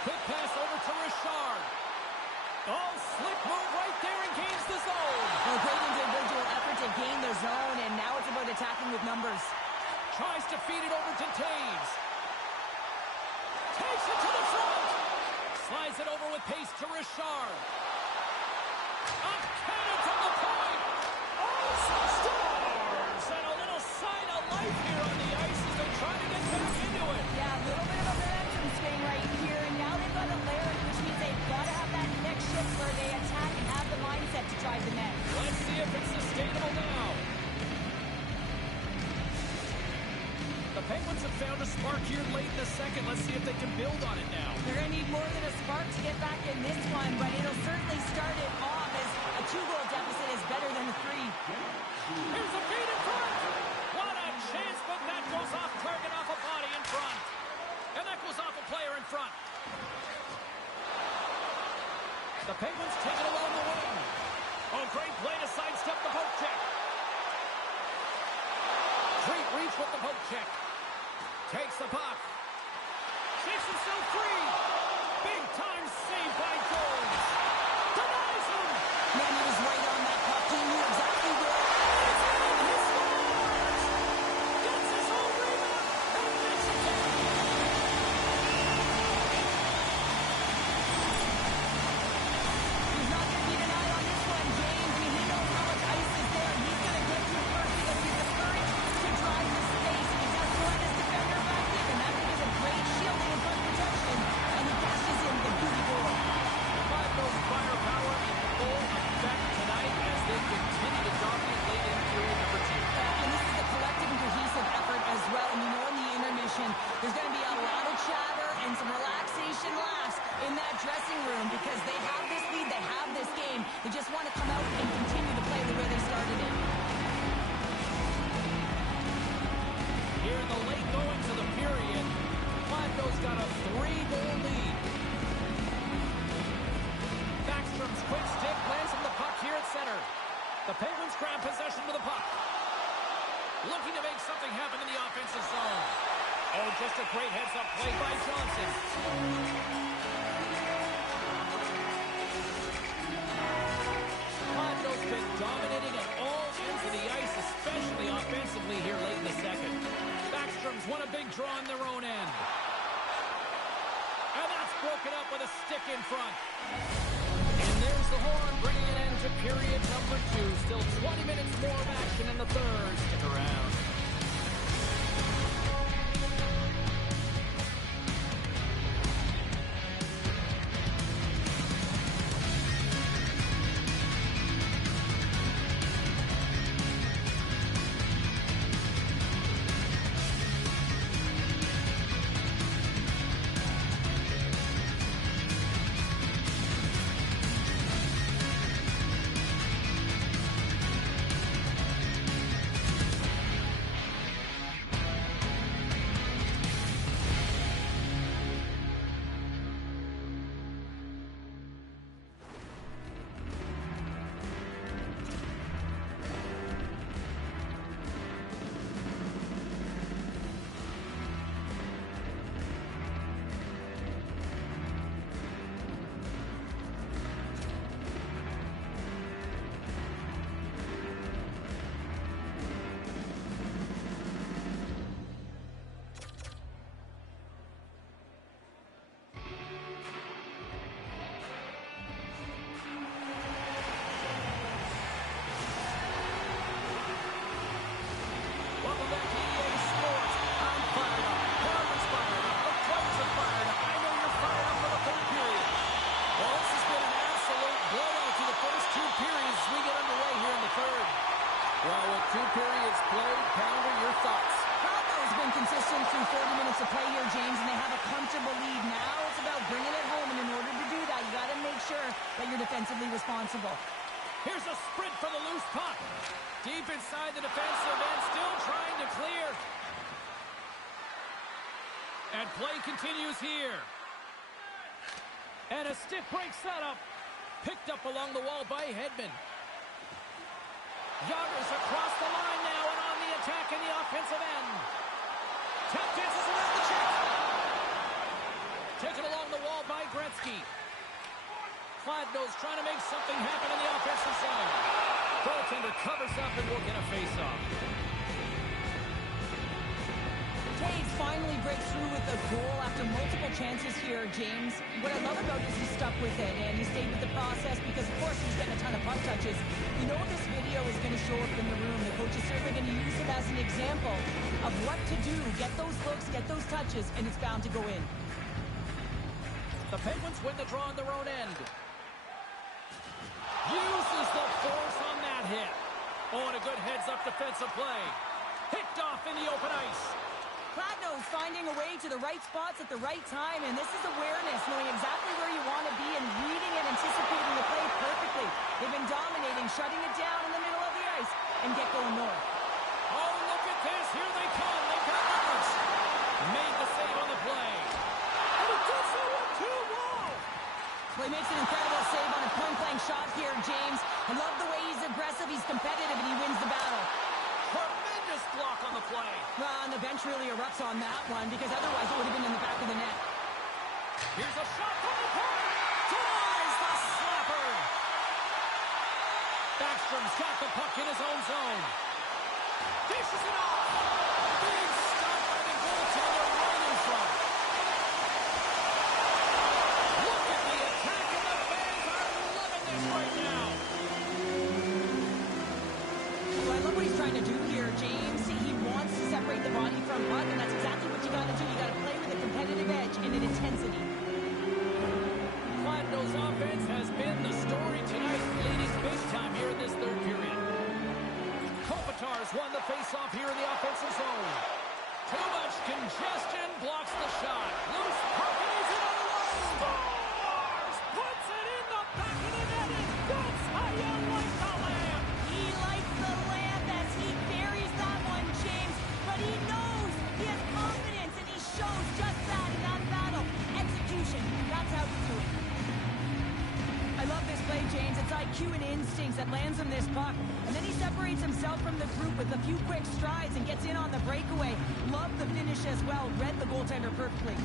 Quick pass over to Richard. Oh, slick move right there and gains the zone. A great individual effort to gain the zone, and now it's about attacking with numbers. Tries to feed it over to Taves. Takes it to the front. Slides it over with pace to Richard. A cannon from the point. Oh, Stars! And a little sign of life here on the ice as they try to get back into it. Yeah, a little bit of a momentum swing right here, and now they've got a layer, which means they've got to have that next shift where they attack and have the mindset to drive the net. Let's see if it's sustainable now. The Penguins have found a spark here late in the second. Let's see if they can build on it now. They're going to need more than a spark to get back in this one, but it'll certainly start it off as a 2-goal deficit is better than a 3. Here's a feed in front. What a chance, but that goes off target off a body in front. And that goes off a player in front. The Penguins take it along the wing. Oh, great play to sidestep the poke check. Great reach with the poke check. Takes the puck. Shakes himself free. Big time save by Jones. Denies him. Man, he was right on that puck. He knew exactly where. It's in. He scores. Gets his own rebound. And makes it 10. Looking to make something happen in the offensive zone. Oh, just a great heads-up play by Johnson. Cardinals been dominating at all ends of the ice, especially offensively here late in the second. Backstrom's won a big draw on their own end. And that's broken up with a stick in front. And there's the horn, bringing an end to period number 2. Still 20 minutes more of action in the third. Stick around. Consistent through 40 minutes of play here, James, and they have a comfortable lead. Now it's about bringing it home, and in order to do that, you got to make sure that you're defensively responsible. Here's a sprint for the loose puck. Deep inside the defensive end, still trying to clear. And play continues here. And a stick break setup. Picked up along the wall by Hedman. Yager's across the line now and on the attack in the offensive end. Tap dances around the check. Taken along the wall by Gretzky. Cladno's trying to make something happen in the offensive zone. Goaltender covers up and will get a face-off. Taves finally breaks through with a goal after multiple chances here, James. What I love about it is he stuck with it, and he stayed with the process because, of course, he's getting a ton of puck touches. You know what this video is going to show up in the room. The coach is certainly going to use it as an example of what to do. Get those looks, get those touches, and it's bound to go in. The Penguins win the draw on their own end. Uses the force on that hit. Oh, and a good heads-up defensive play. Picked off in the open ice. Cladno's finding a way to the right spots at the right time, and this is awareness, knowing exactly where you want to be and reading and anticipating the play perfectly. They've been dominating, shutting it down in the middle of the ice, and get going north. Oh, look at this. Here they come. They've got numbers. Made the save on the play. And he does so with 2 walls. Well, he makes an incredible save on a point-blank shot here, James. I love the way he's aggressive, he's competitive, and he wins the battle. Tremendous block on the play. And the bench really erupts on that one because otherwise it would have been in the back of the net. Here's a shot from the point. Ties the slapper. Backstrom's got the puck in his own zone. Dishes it off. Big stop by the goaltender right in front. Look at the attack, and the fans are loving this right now. Well, I love what he's trying to do here, James. He wants to separate the body from puck, and that's exactly what you got to do. You got to play with a competitive edge and an intensity. Cladno's offense has been the story tonight, leading big time here in this third period. Kopitar's won the face-off here in the offensive zone. Too much congestion, blocks the shot. Loose puck, and he's in alone. Scores! Puts it in the back of the net, and that's how you like the lamp. He likes the lamp as he buries that one, James. But he knows he has confidence, and he shows just that in that battle. Execution, that's how we do it. I love this play, James. It's like IQ and instincts that lands him this puck. And then he separates himself from the group with a few quick strides and gets in on the breakaway. Love the finish as well. Read the goaltender perfectly.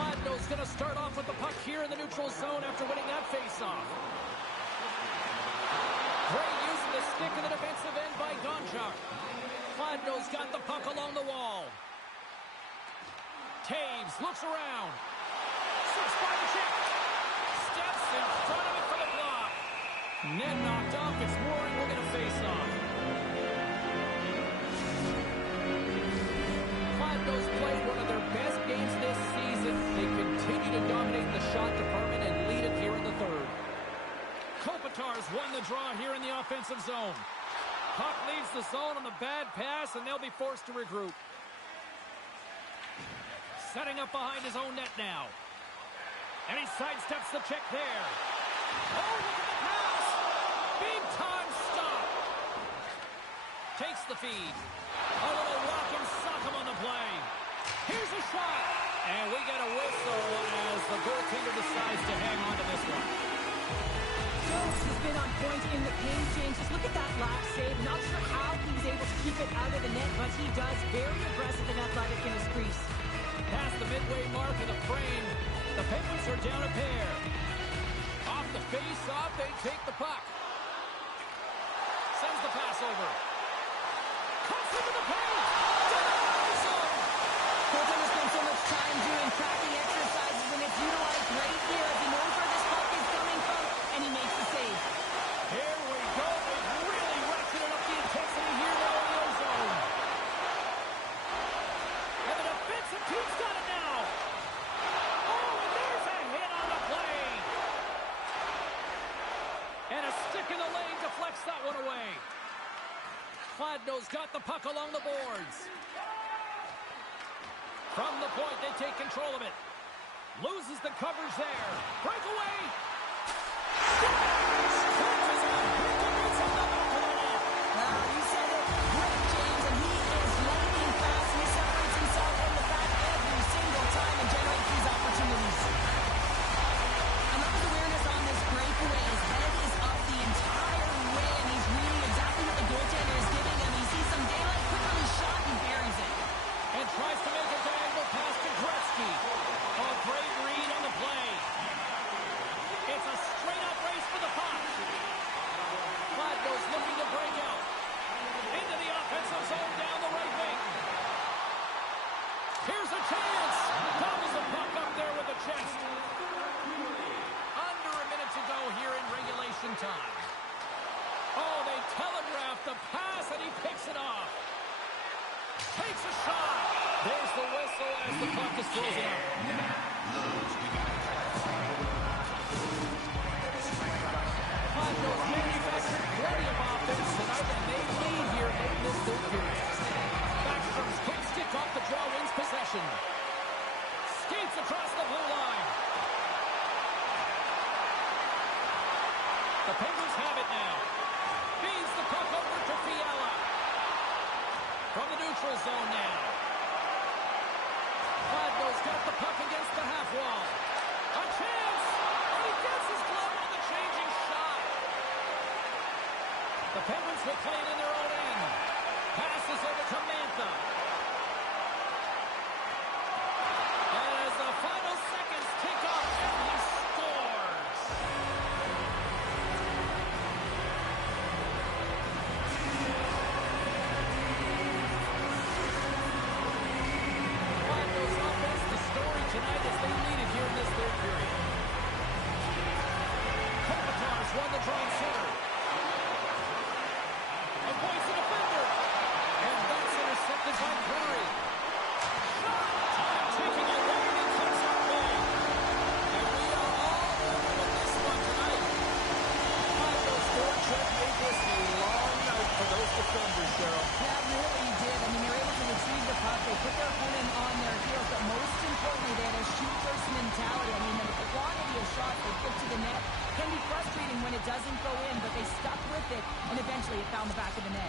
Vladno's going to start off with the puck here in the neutral zone after winning that faceoff. Great use of the stick in the defensive end by Gonchar. Vladno's got the puck along the wall. Taves looks around. Six by the check. Steps in front of it for the block. Net knocked off. It's Warren. We'll get a face-off. Vladno's played one of their best games this season. They continue to dominate the shot department and lead it here in the third. Kopitar's won the draw here in the offensive zone. Puck leaves the zone on the bad pass, and they'll be forced to regroup. Setting up behind his own net now. And he sidesteps the check there. Oh, look at the pass! Big time stop. Takes the feed. A little rock and sock him on the play. Here's a shot. And we get a whistle as the goaltender decides to hang on to this one. Jones has been on point in the paint change. Just look at that last save. Not sure how he was able to keep it out of the net, but he does. Very aggressive and athletic in his crease. Past the midway mark of the frame, the Penguins are down a pair. Off the face-off, they take the puck. Sends the pass over. Cuts into the paint. Denies him. Goaltender spent so much time doing tracking exercises, and it's utilized right here as he knows where this puck is coming from, and he makes the save. Here we go. They've really ratcheted up the intensity here in the Oreo zone. And the defensive team's got it now. Oh, and there's a hit on the play. And a stick in the lane deflects that one away. Vladno's got the puck along the boards. From the point, they take control of it. Loses the coverage there. Breakaway. Stretches out. Gets on the back of the net. You said it. Great, James, and he is lightning fast. He separates himself from the back every single time and generates these opportunities. I love his awareness on this breakaway. His head is up the entire way, and he's reading exactly what the goaltender is giving him. He sees some daylight, quick release shot, and buries it. And tries to make a diagonal pass to Gretzky. A great read on the play. It's a straight-up race for the puck. Vladno's looking to break out. Into the offensive zone down the right wing. Here's a chance. Gobbles the puck up there with the chest. Under a minute to go here in regulation time. Oh, they telegraphed the pass, and he picks it off. Takes a shot. There's the whistle as the puck is frozen up. Vladno's manufactured plenty of offense tonight, and they lead here in this third period. Backstrom's quick stick off the draw wins possession. Skates across the blue line. The Penguins have it now. Feeds the puck over to Fiala. From the neutral zone now. Vladno's got the puck against the half wall. A chance! And he gets his glove on the changing shot. The Penguins will play it in their own end. Passes over to Mantha. As the final seconds tick off, and he scores. Vladno's offense, the story tonight as they lead it here in this third period. Kopitar's won the draw in center. Avoids the defender. And that's intercepted by Curry. Shot! Time taking a long and cuts our way. And we are all over with this one tonight. Vladno's forecheck made this a long night for those defenders, Cheryl. Yeah, really did. I mean, they were able to retrieve the puck. They put their opponent on their heels, but most importantly, they had a shoot-first mentality. I mean, the quantity of shots they put to the net can be frustrating when it doesn't go in, but they stuck with it, and eventually it found the back of the net.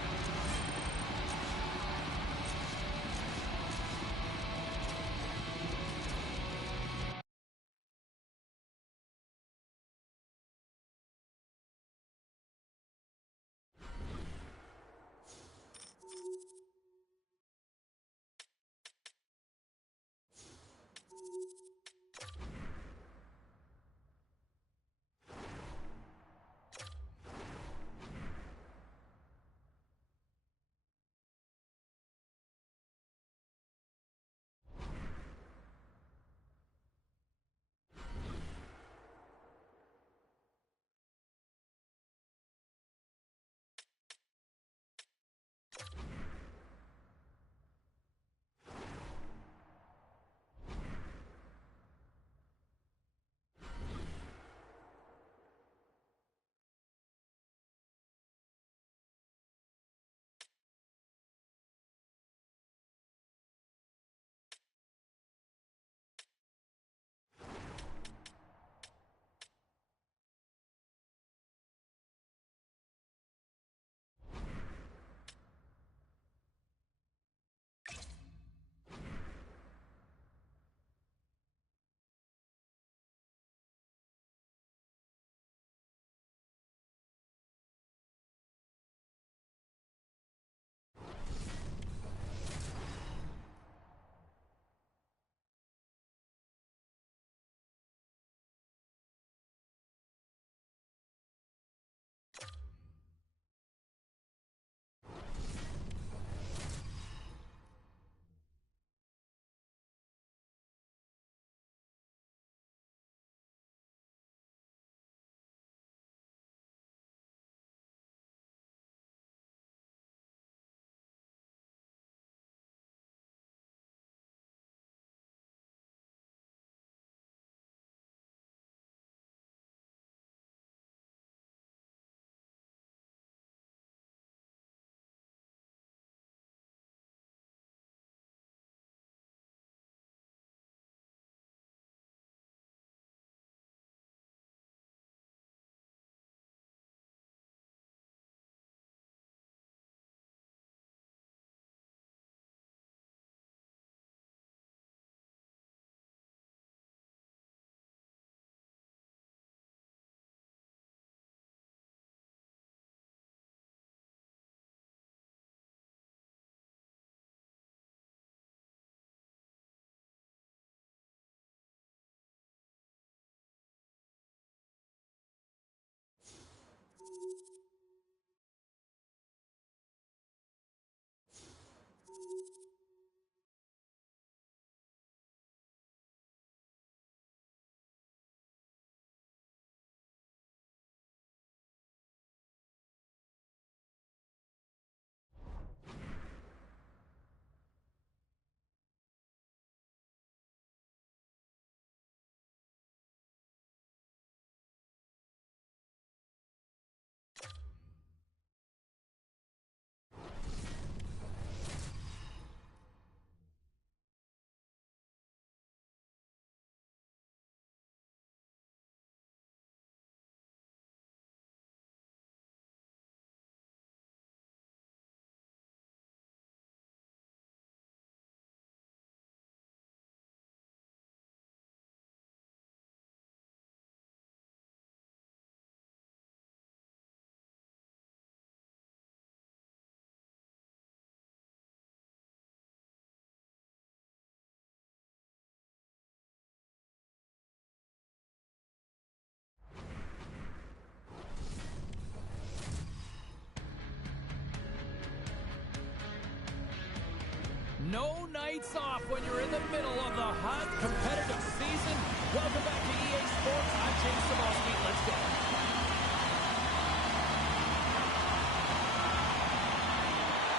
No nights off when you're in the middle of the hot, competitive season. Welcome back to EA Sports. I'm James Cebulski. Let's go.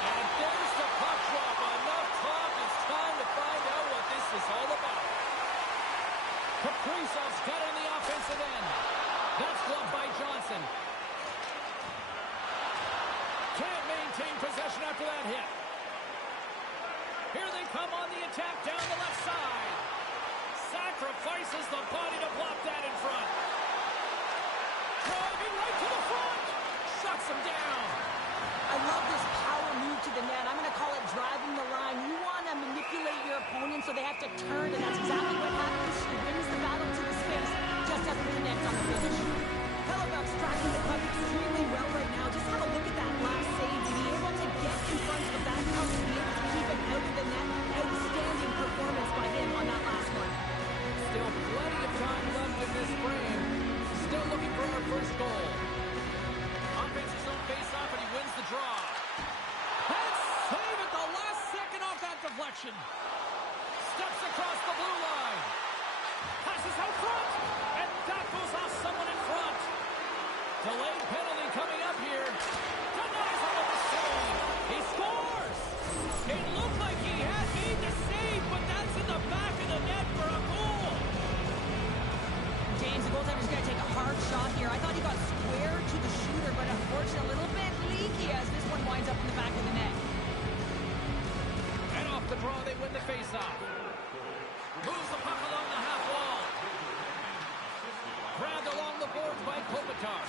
And there's the puck drop. Enough talk. It's time to find out what this is all about. Kaprizov's got it in the offensive end. That's gloved by Johnson. Can't maintain possession after that hit. Here they come on the attack down the left side. Sacrifices the body to block that in front. Driving right to the front. Shuts him down. I love this power move to the net. I'm going to call it driving the line. You want to manipulate your opponent so they have to turn, and that's exactly what happens. He wins the battle to the space, just doesn't connect on the finish. Hellebuck's tracking the puck extremely well right now. Just have a look at that last save. To be able to get in front of that puck, to be able to keep it out of the net. Outstanding performance by him on that last one. Still plenty of time left in this frame. Still looking for our first goal. Offense his own face-off, and he wins the draw. And save at the last second off that deflection. Steps across the blue line. Passes out front. And that goes off someone in front. Delayed penalty coming up here. Denies him with the save. He scores. It looked like he had made the save, but that's in the back of the net for a goal. James, the goaltender's going to take a hard shot here. I thought he got square to the shooter, but unfortunately a little bit leaky as this one winds up in the back of the net. And off the draw, they win the faceoff. Moves the puck along the half wall. Grabbed along the boards by Kopitar.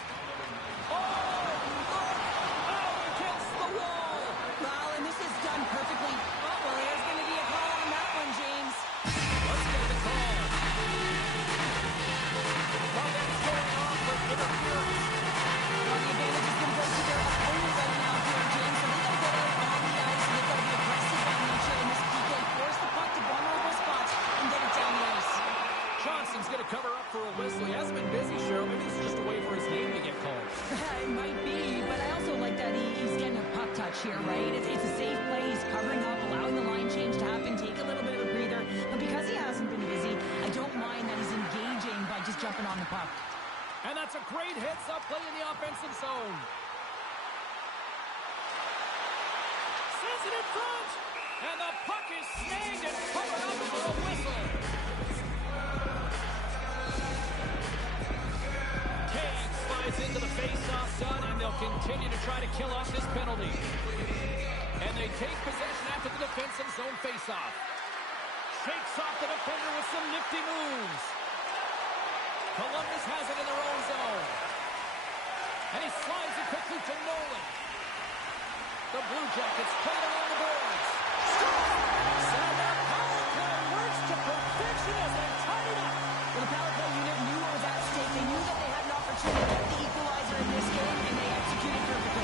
Against the wall. Well, and this is done perfectly. Oh, well, there's going to be a call on that one, James. Let's get the call. Well, that's going off for interference. Well, the advantage is going to go to their opponent right now here, James. So they got to get out on the ice, and they've got to be aggressive by nature in this PK. Force the puck to vulnerable spots and get it down the ice. Johnson's going to cover up for a whistle. He hasn't been busy, Cheryl. Maybe this is just a way for his name to get called. It might be, but I also like that he's getting a puck touch here, right? It's a safe play. He's covering up, allowing the line change to happen, take a little bit of a breather. But because he hasn't been busy, I don't mind that he's engaging by just jumping on the puck. And that's a great heads-up play in the offensive zone. Sends it in front. And the puck is snagged and covered up for a whistle. Kane slides into the face-off zone, and they'll continue to try to kill off this penalty. And they take possession after the defensive zone face-off. Shakes off the defender with some nifty moves. Columbus has it in their own zone. And he slides it quickly to Nolan. The Blue Jackets play it along the boards. And the power play works to perfection as they tie it up. Well, the power play unit knew what was at stake. They knew that they had an opportunity to get the equalizer in this game, and they executed perfectly.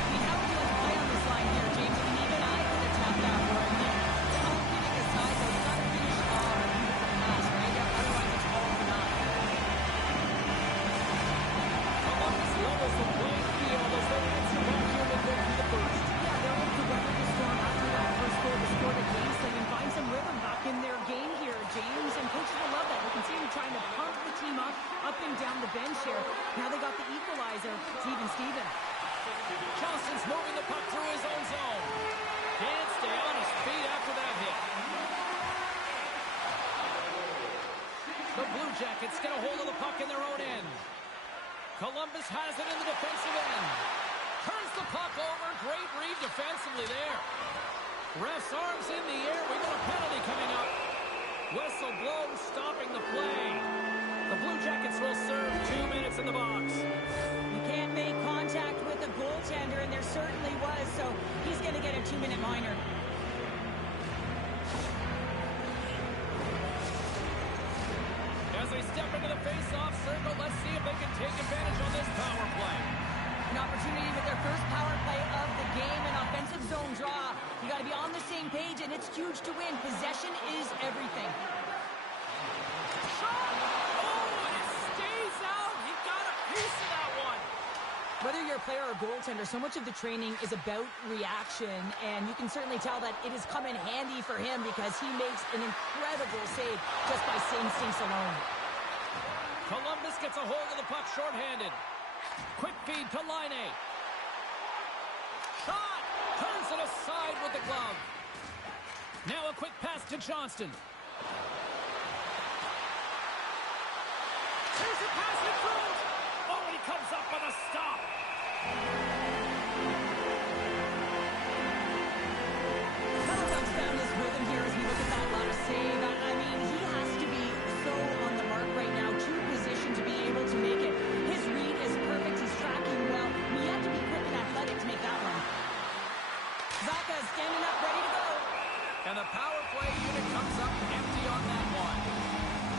I mean, how would you like to play on this line here, James? I mean, even I could have tapped out for it. All kidding aside, though, you got to finish off a beautiful pass, right? Otherwise, it's all for naught. Johnston's moving the puck through his own zone. Can't stay on his feet after that hit. The Blue Jackets get a hold of the puck in their own end. Columbus has it in the defensive end. Turns the puck over. Great read defensively there. Ref's arms in the air. We got a penalty coming up. Whistle blows, stopping the play. The Blue Jackets will serve 2 minutes in the box. You can't make contact with a goaltender, and there certainly was, so he's going to get a 2-minute minor. As they step into the face-off circle, let's see if they can take advantage on this power play. An opportunity with their first power play of the game, an offensive zone draw. You got to be on the same page, and it's huge to win. Possession is everything. Shot! Oh, and it stays out. He got a piece of that one. Whether you're a player or a goaltender, so much of the training is about reaction, and you can certainly tell that it has come in handy for him because he makes an incredible save just by instincts alone. Columbus gets a hold of the puck shorthanded. Quick feed to Laine. Shot! Turns it aside with the glove. Now a quick pass to Johnston. Here's a pass in front. Oh, and he comes up with a stop. Halifax found his rhythm here as we look at that last save. I mean, he has to be so on the mark right now, to position to be able to make it. His read is perfect. He's tracking well. You have to be quick and athletic to make that one. Zacha is standing up, ready to go. And the power play unit comes up empty on that one.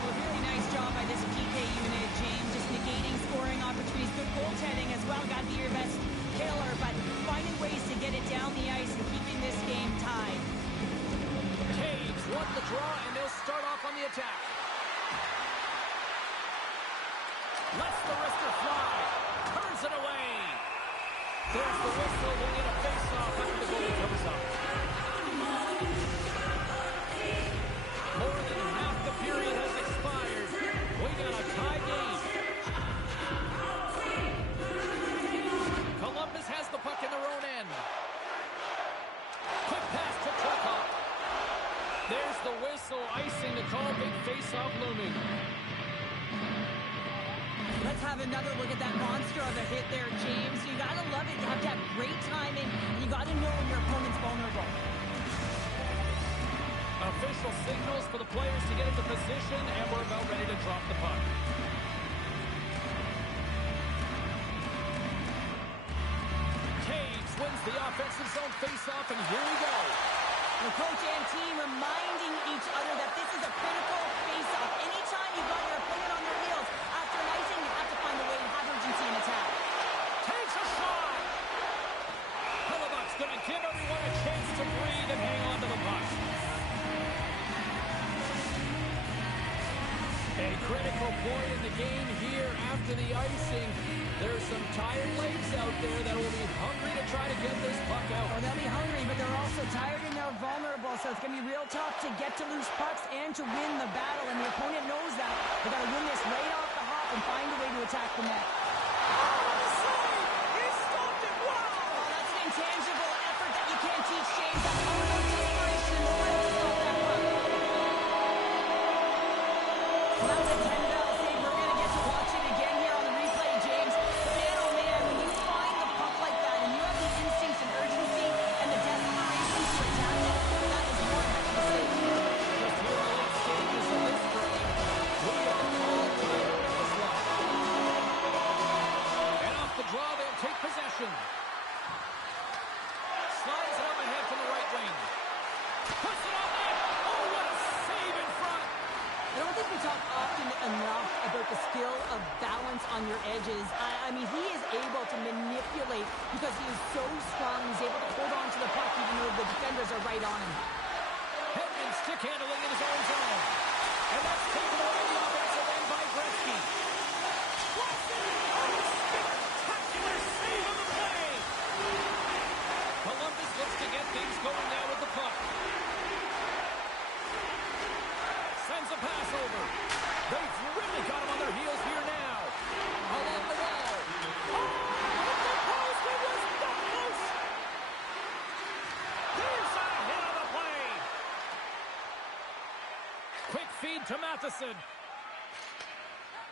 Well, a really nice job by this PK unit, James. Just negating scoring opportunities. Good goaltending as well. Got to be your best killer, but finding ways to get it down the ice and keeping this game tied. Caves won the draw, and they'll start off on the attack. Lets the wrister fly. Turns it away. There's the whistle. We'll get a face-off after the goal comes up. More than half the period has expired. We got a tie game. Columbus has the puck in their own end. Quick pass to Turcotte. There's the whistle, icing the call. Big face-off looming. Let's have another look at that monster of a hit there, James. You gotta love it. You have to have great timing. You gotta know when your opponent's vulnerable. Official signals for the players to get into position, and we're about ready to drop the puck. Caves wins the offensive zone face-off, and here we go. The coach and team reminding each other that this is a critical face-off. Anytime you've got your opponent on their heels, after an icing, you have to find a way to have urgency in attack. Takes a shot. Hellebuck's going to give everyone a chance to breathe and hang on to the puck. A critical point in the game here after the icing. There's some tired legs out there that will be hungry to try to get this puck out. Well, they'll be hungry, but they're also tired and they're vulnerable, so it's going to be real tough to get to loose pucks and to win the battle, and the opponent knows that. They got to win this right off the hop and find a way to attack the net. He stopped it. Wow! Oh, that's an intangible effort that you can't teach, James. That's all about desperation and strength to stop that puck. Well, that was a 10-bell save. We're going to get to watch it again here on the replay, James. But man, oh man, when you find the puck like that and you have the instincts and urgency and the desperation to attack it, that is one heck of a save. Just here in the late stages of this frame, we are all tired of the slot. And off the draw, they'll take possession. Slides it up ahead from the right wing. Puts it on net. Oh, what a save in front. I don't think we talk often enough about the skill of balance on your edges. I mean, he is able to manipulate because he is so strong. He's able to hold on to the puck even though the defenders are right on him. Hedman stick handling in his own zone. And that's taken away the offensive end by Gretzky. Spectacular save on the play. Columbus looks to get things going now with the puck. Sends a pass over. They've really got him on their heels here now. Along the wall. Oh, the post, it was not close feed to Matheson.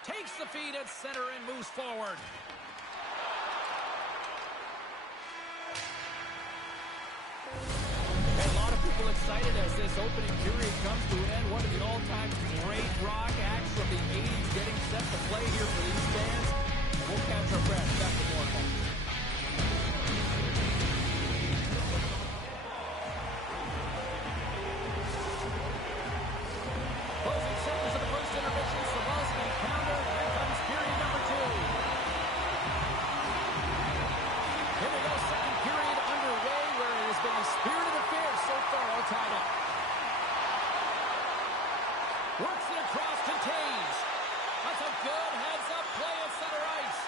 Takes the feed at center and moves forward. And a lot of people excited as this opening period comes to an end. One of the all-time great rock acts from the 80s getting set to play here for these fans. And we'll catch our breath. Back to more in a moment. Closing seconds of the first intermission. Savalsky counter. Here comes period number 2. Here we go. Second period underway where it has been a spirited affair so far, all tied up. Works it across to Taves. That's a good heads-up play at center ice.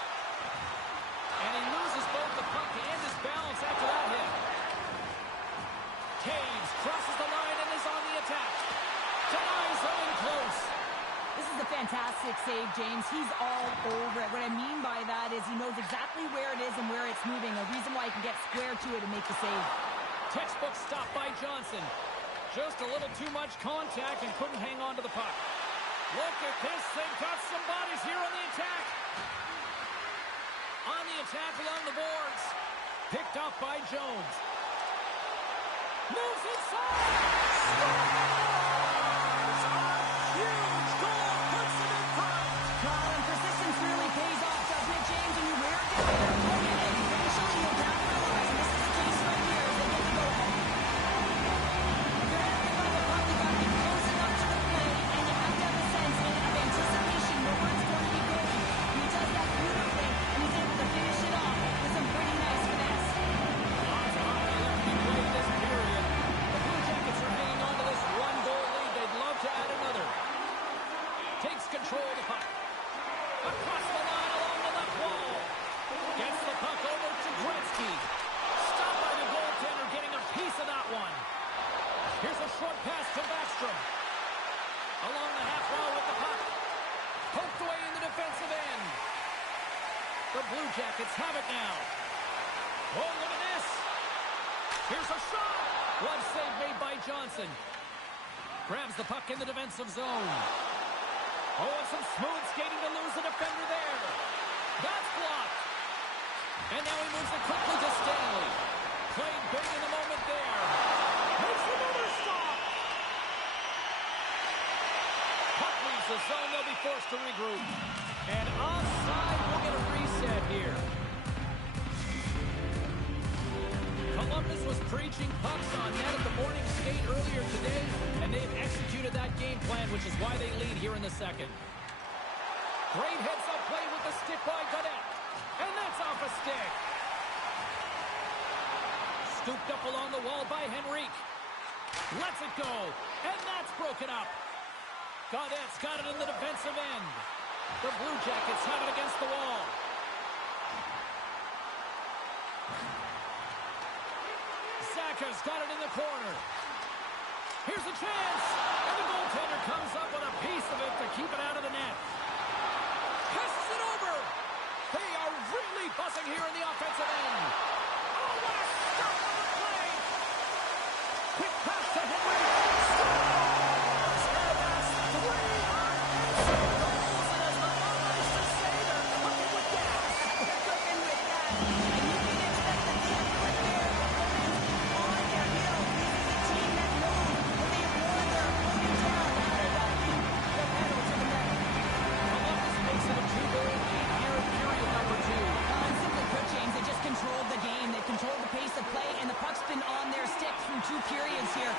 And he loses both the puck and his balance after that hit. Taves crosses the line and is on the attack. Denies him in close. This is a fantastic save, James. He's all over it. What I mean by that is he knows exactly where it is and where it's moving. A reason why he can get square to it and make the save. Textbook stop by Johnson. Just a little too much contact and couldn't hang on to the puck. Look at this. They've got some bodies here on the attack. On the attack along the boards. Picked up by Jones. Moves inside. Scores! A huge goal puts it in front. And persistence really pays off, doesn't it, James? And you wear it down your opponent, and eventually you'll capitalize. And this is the case right here as they get to go home. If you're handling by the puck, you've got to be close enough to the play, and you have to have a sense of anticipation know where it's going to be going. And he does that beautifully, and he's able to finish it off with some pretty nice finesse. Lots of hockey left to be played this period. The Blue Jackets are hanging on to this one-goal lead. They'd love to add another. Takes control of the puck. Across the line along the left wall. Gets the puck over to Gretzky. Stopped by the goaltender, getting a piece of that one. Here's a short pass to Backstrom. Along the half wall with the puck. Poked away in the defensive end. The Blue Jackets have it now. Oh, look at this. Here's a shot. One save made by Johnson. Grabs the puck in the defensive zone. Oh, and some smooth skating to lose the defender there. That's blocked. And now he moves it quickly to Stanley. Played big in the moment there. Makes another stop. Puck leaves the zone. They'll be forced to regroup. And offside, we'll get a reset here. Columbus was preaching pucks on net at the morning skate earlier today, and they've executed that game plan, which is why they lead here in the second. Great heads-up play with the stick by Godet, and that's off a stick. Scooped up along the wall by Henrique. Lets it go, and that's broken up. Godet's got it in the defensive end. The Blue Jackets have it against the wall. Zaka's got it in the corner. Here's a chance. And the goaltender comes up with a piece of it to keep it out of the net. Passes it over. They are really buzzing here in the offensive end. Oh, what a stop on the play. Quick pass to Henry. Scores. And that's 3 unanswered goals. And as my mom likes to say, they're cooking with gas. They're cooking with that. And you can expect that they have put their opponents on their heels. This is a team that knows when they wore their opponent down after that beat the pedal to the metal. Columbus makes it a 2-goal lead here in period number 2. And simply put, James, they just controlled the game. They controlled the pace of play, and the puck's been on their stick through 2 periods here.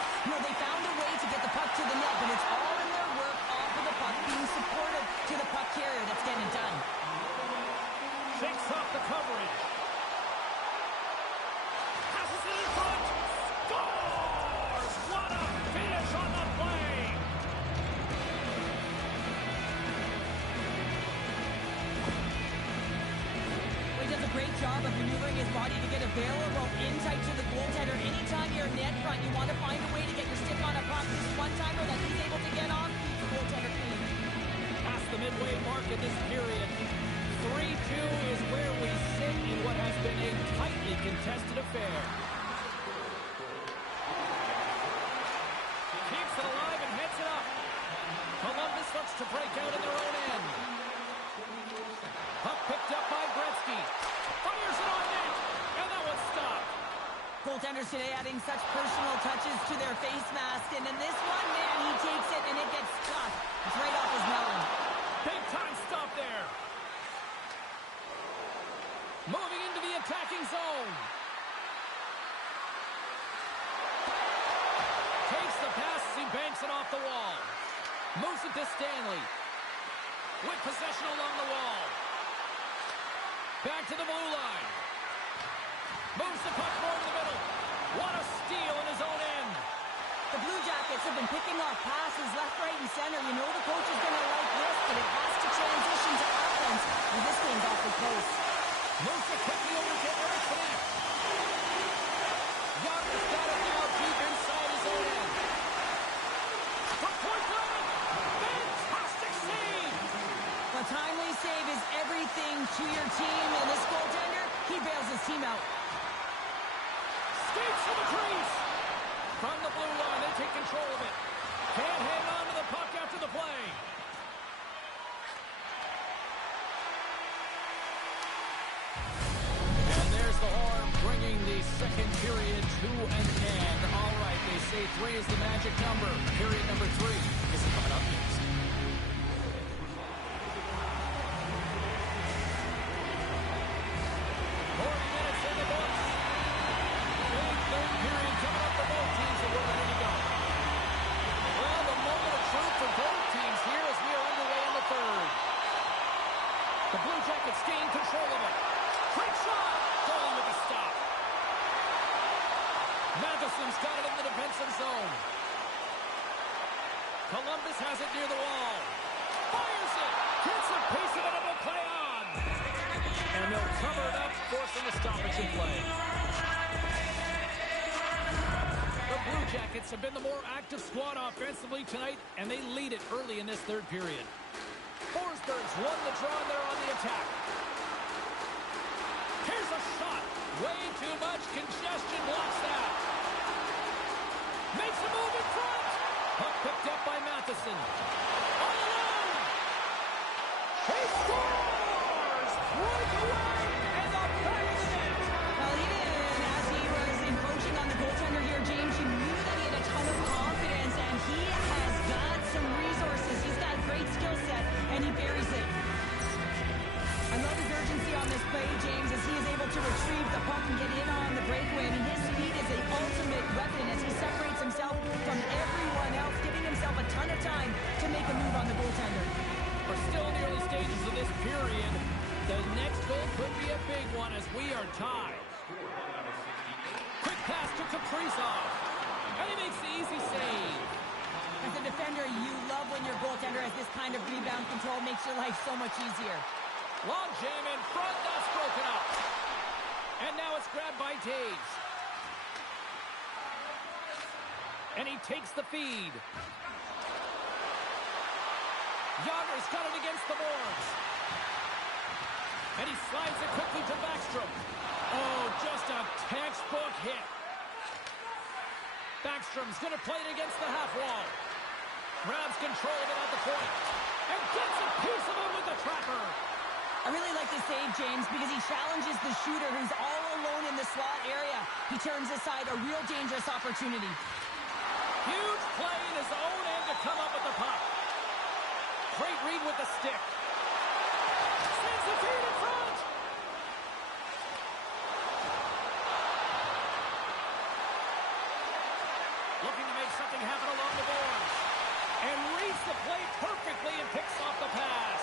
goaltenders today adding such personal touches to their face mask. And in this one, man, he takes it and it gets stuck. It's right off his melon. Big time stop there. Moving into the attacking zone. Takes the pass as he banks it off the wall. Moves it to Stanley. With possession along the wall. Back to the blue line. Moves the puck more to the middle. What a steal in his own end. The Blue Jackets have been picking off passes left, right, and center. You know the coach is going to like this, but it has to transition to offense. And this game's awfully close. Moves it quickly over to Erickson. Young's got it now deep inside his own end. From point blank. Fantastic save. A timely save is everything to your team, and this goaltender, he bails his team out. Skates to the crease. From the blue line, they take control of it. Can't hang on to the puck after the play. And there's the horn, bringing the second period to an end. All right, they say 3 is the magic number. Period number 3 is coming up next. The Blue Jackets gain control of it. Quick shot! Goalie with a stop. Matheson's got it in the defensive zone. Columbus has it near the wall. Fires it! Gets a piece of it and will play on! And they'll cover it up, forcing a stoppage in play. The Blue Jackets have been the more active squad offensively tonight, and they lead it early in this third period. Forsberg's won the draw there on the attack. Here's a shot. Way too much congestion. Blocks that. Makes a move in front. Puck picked up by Matheson. All alone. He scores. Breakaway. And the back net. Well, even as he was encroaching on the goaltender here, James, you knew that he had a ton of confidence, and he has got some resources. He's got a great skill set, and he buries it. I love his urgency on this play, James, as he is able to retrieve the puck and get in on the breakaway. I mean, his speed is an ultimate weapon as he separates himself from everyone else, giving himself a ton of time to make a move on the goaltender. We're still in the early stages of this period. The next goal could be a big one as we are tied. Quick pass to Kaprizov. And he makes the easy save. As a defender, you love when your goaltender has this kind of rebound control. Makes your life so much easier. Long jam in front. That's broken up. And now it's grabbed by Taves. And he takes the feed. Yager's got it against the boards. And he slides it quickly to Backstrom. Oh, just a textbook hit. Backstrom's going to play it against the half wall. Grabs control of it at the point. And gets a piece of it with the trapper. I really like this save, James, because he challenges the shooter who's all alone in the slot area. He turns aside a real dangerous opportunity. Huge play in his own end to come up with the puck. Great read with the stick. Sends the feed in front. Looking to make something happen along the boards. And reads the play perfectly and picks off the pass.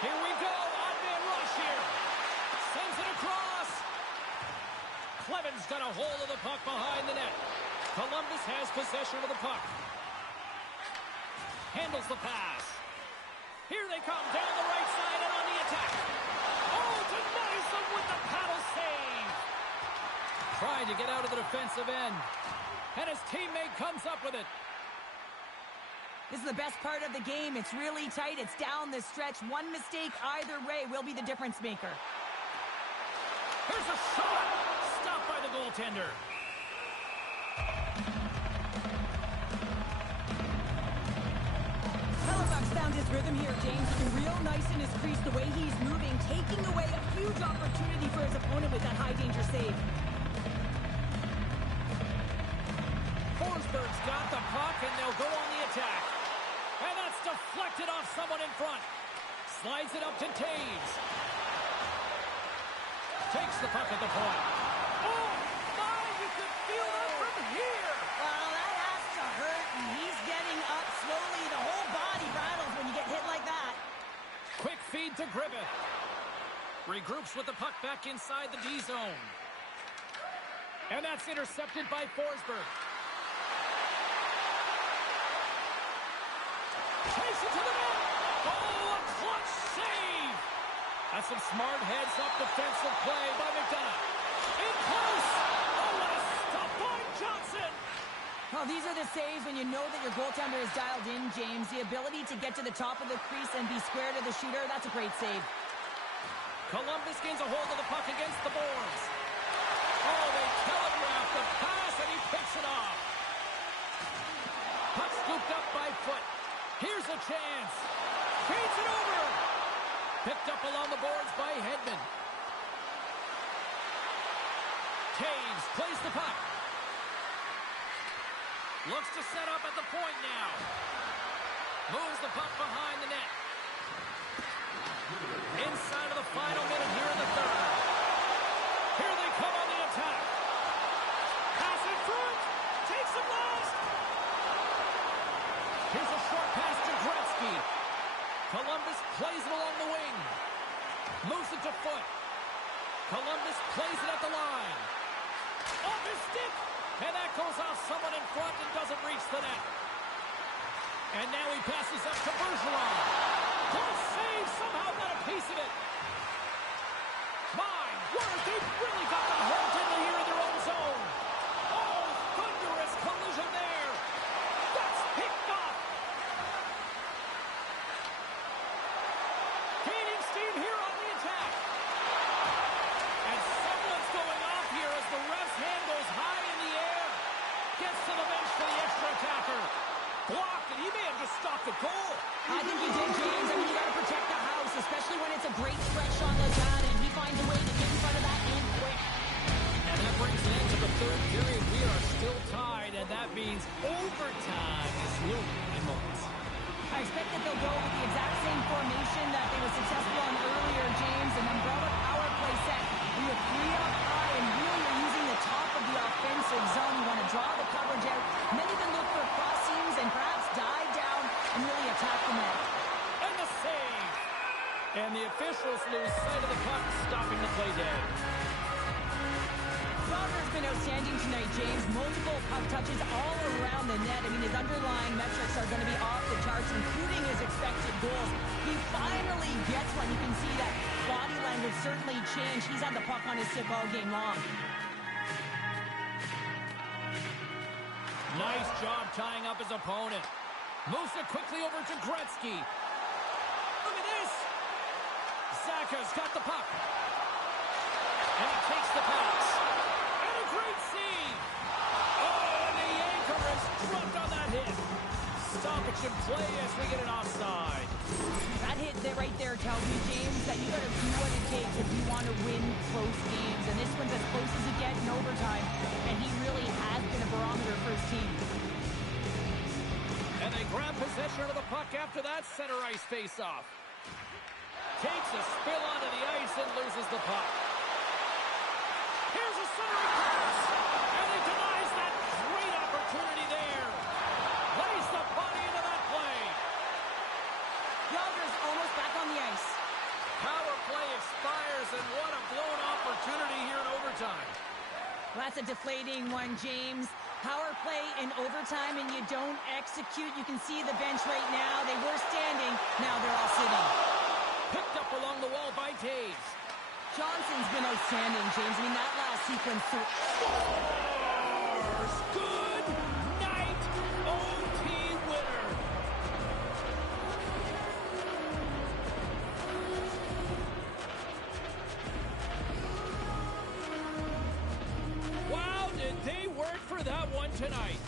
Here we go. Odd-man rush here. Sends it across. Cleven's got a hold of the puck behind the net. Columbus has possession of the puck. Handles the pass. Here they come down the right side and on the attack. Oh, denies them with the paddle save. Trying to get out of the defensive end. And his teammate comes up with it. This is the best part of the game. It's really tight. It's down the stretch. One mistake either way will be the difference maker. Here's a shot. Stopped by the goaltender. Halifax found his rhythm here, James. Looking real nice in his crease, the way he's moving, taking away a huge opportunity for his opponent with that high danger save. got the puck, and they'll go on the attack. And that's deflected off someone in front. Slides it up to Taves. Takes the puck at the point. Oh, my, you can feel that from here. Well, that has to hurt, and he's getting up slowly. The whole body rattles when you get hit like that. Quick feed to Griffith. Regroups with the puck back inside the D zone. And that's intercepted by Forsberg. Chase it to the net. Oh, a clutch save. That's some smart heads-up defensive play by McDonough. In close. Oh, what a stop by Johnson. Well, these are the saves when you know that your goaltender is dialed in, James. The ability to get to the top of the crease and be square to the shooter, that's a great save. Columbus gains a hold of the puck against the boards. Oh, they telegraph the pass, and he picks it off. Puck scooped up by Foot. Here's a chance. Feeds it over. Picked up along the boards by Hedman. Taves plays the puck. Looks to set up at the point now. Moves the puck behind the net. Inside of the final minute here in the third. Here they come on the attack. Pass in front. Takes him last. Here's a short pass to Gretzky. Columbus plays it along the wing. Moves it to Foot. Columbus plays it at the line. Off his stick. And that goes off someone in front and doesn't reach the net. And now he passes up to Bergeron. Close save. Somehow got a piece of it. My word, they've really got them held in here in their own zone. Oh, thunderous collision there. That's picked off. Gaining steam here on the attack. And something's going off here as the ref's hand goes high in the air. Gets to the bench for the extra attacker. Blocked, and he may have just stopped the goal. I think you did, James. I mean, you got to protect the house, especially when it's a great stretch on Lazard, and he finds a way to get in front of that and quick. And that brings an end to the third period. We are still tied, and that means overtime is looming in moments. I expect that they'll go with the exact same formation that they were successful on earlier, James, an umbrella power play set. You have three up high, and really you're using the top of the offensive zone. You want to draw the coverage out, and then you can look for cross seams and perhaps dive down and really attack the net. And the save. And the officials lose sight of the puck, stopping the play dead. Gallagher's been outstanding tonight, James. Multiple puck touches all around the net. I mean, his underlying metrics are going to be off the charts, including his expected goals. He finally gets one. You can see that body language certainly changed. He's had the puck on his stick all game long. Nice job tying up his opponent. Moves it quickly over to Gretzky. Look at this. Zaka's got the puck. And he takes the pass. And a great save. Oh, and the anchor is dropped on that hit. Stoppage in play as we get an offside. That hit right there tells me, James, that you got to do what it takes if you want to win close games. And this one's as close as it gets in overtime. And he really has been a barometer for his team. And they grab possession of the puck after that center ice face-off. Takes a spill onto the ice and loses the puck. Here's a centering pass. And he denies that great opportunity there. Lays the body into that play. Gallagher's almost back on the ice. Power play expires, and what a blown opportunity here in overtime. Well, that's a deflating one, James. Power play in overtime, and you don't execute. You can see the bench right now. They were standing. Now they're all sitting. Picked up along the wall by Taves. Johnson's been outstanding, James. I mean, that last sequence. Scores! Good night, OT winner. Wow, did they work for that one tonight.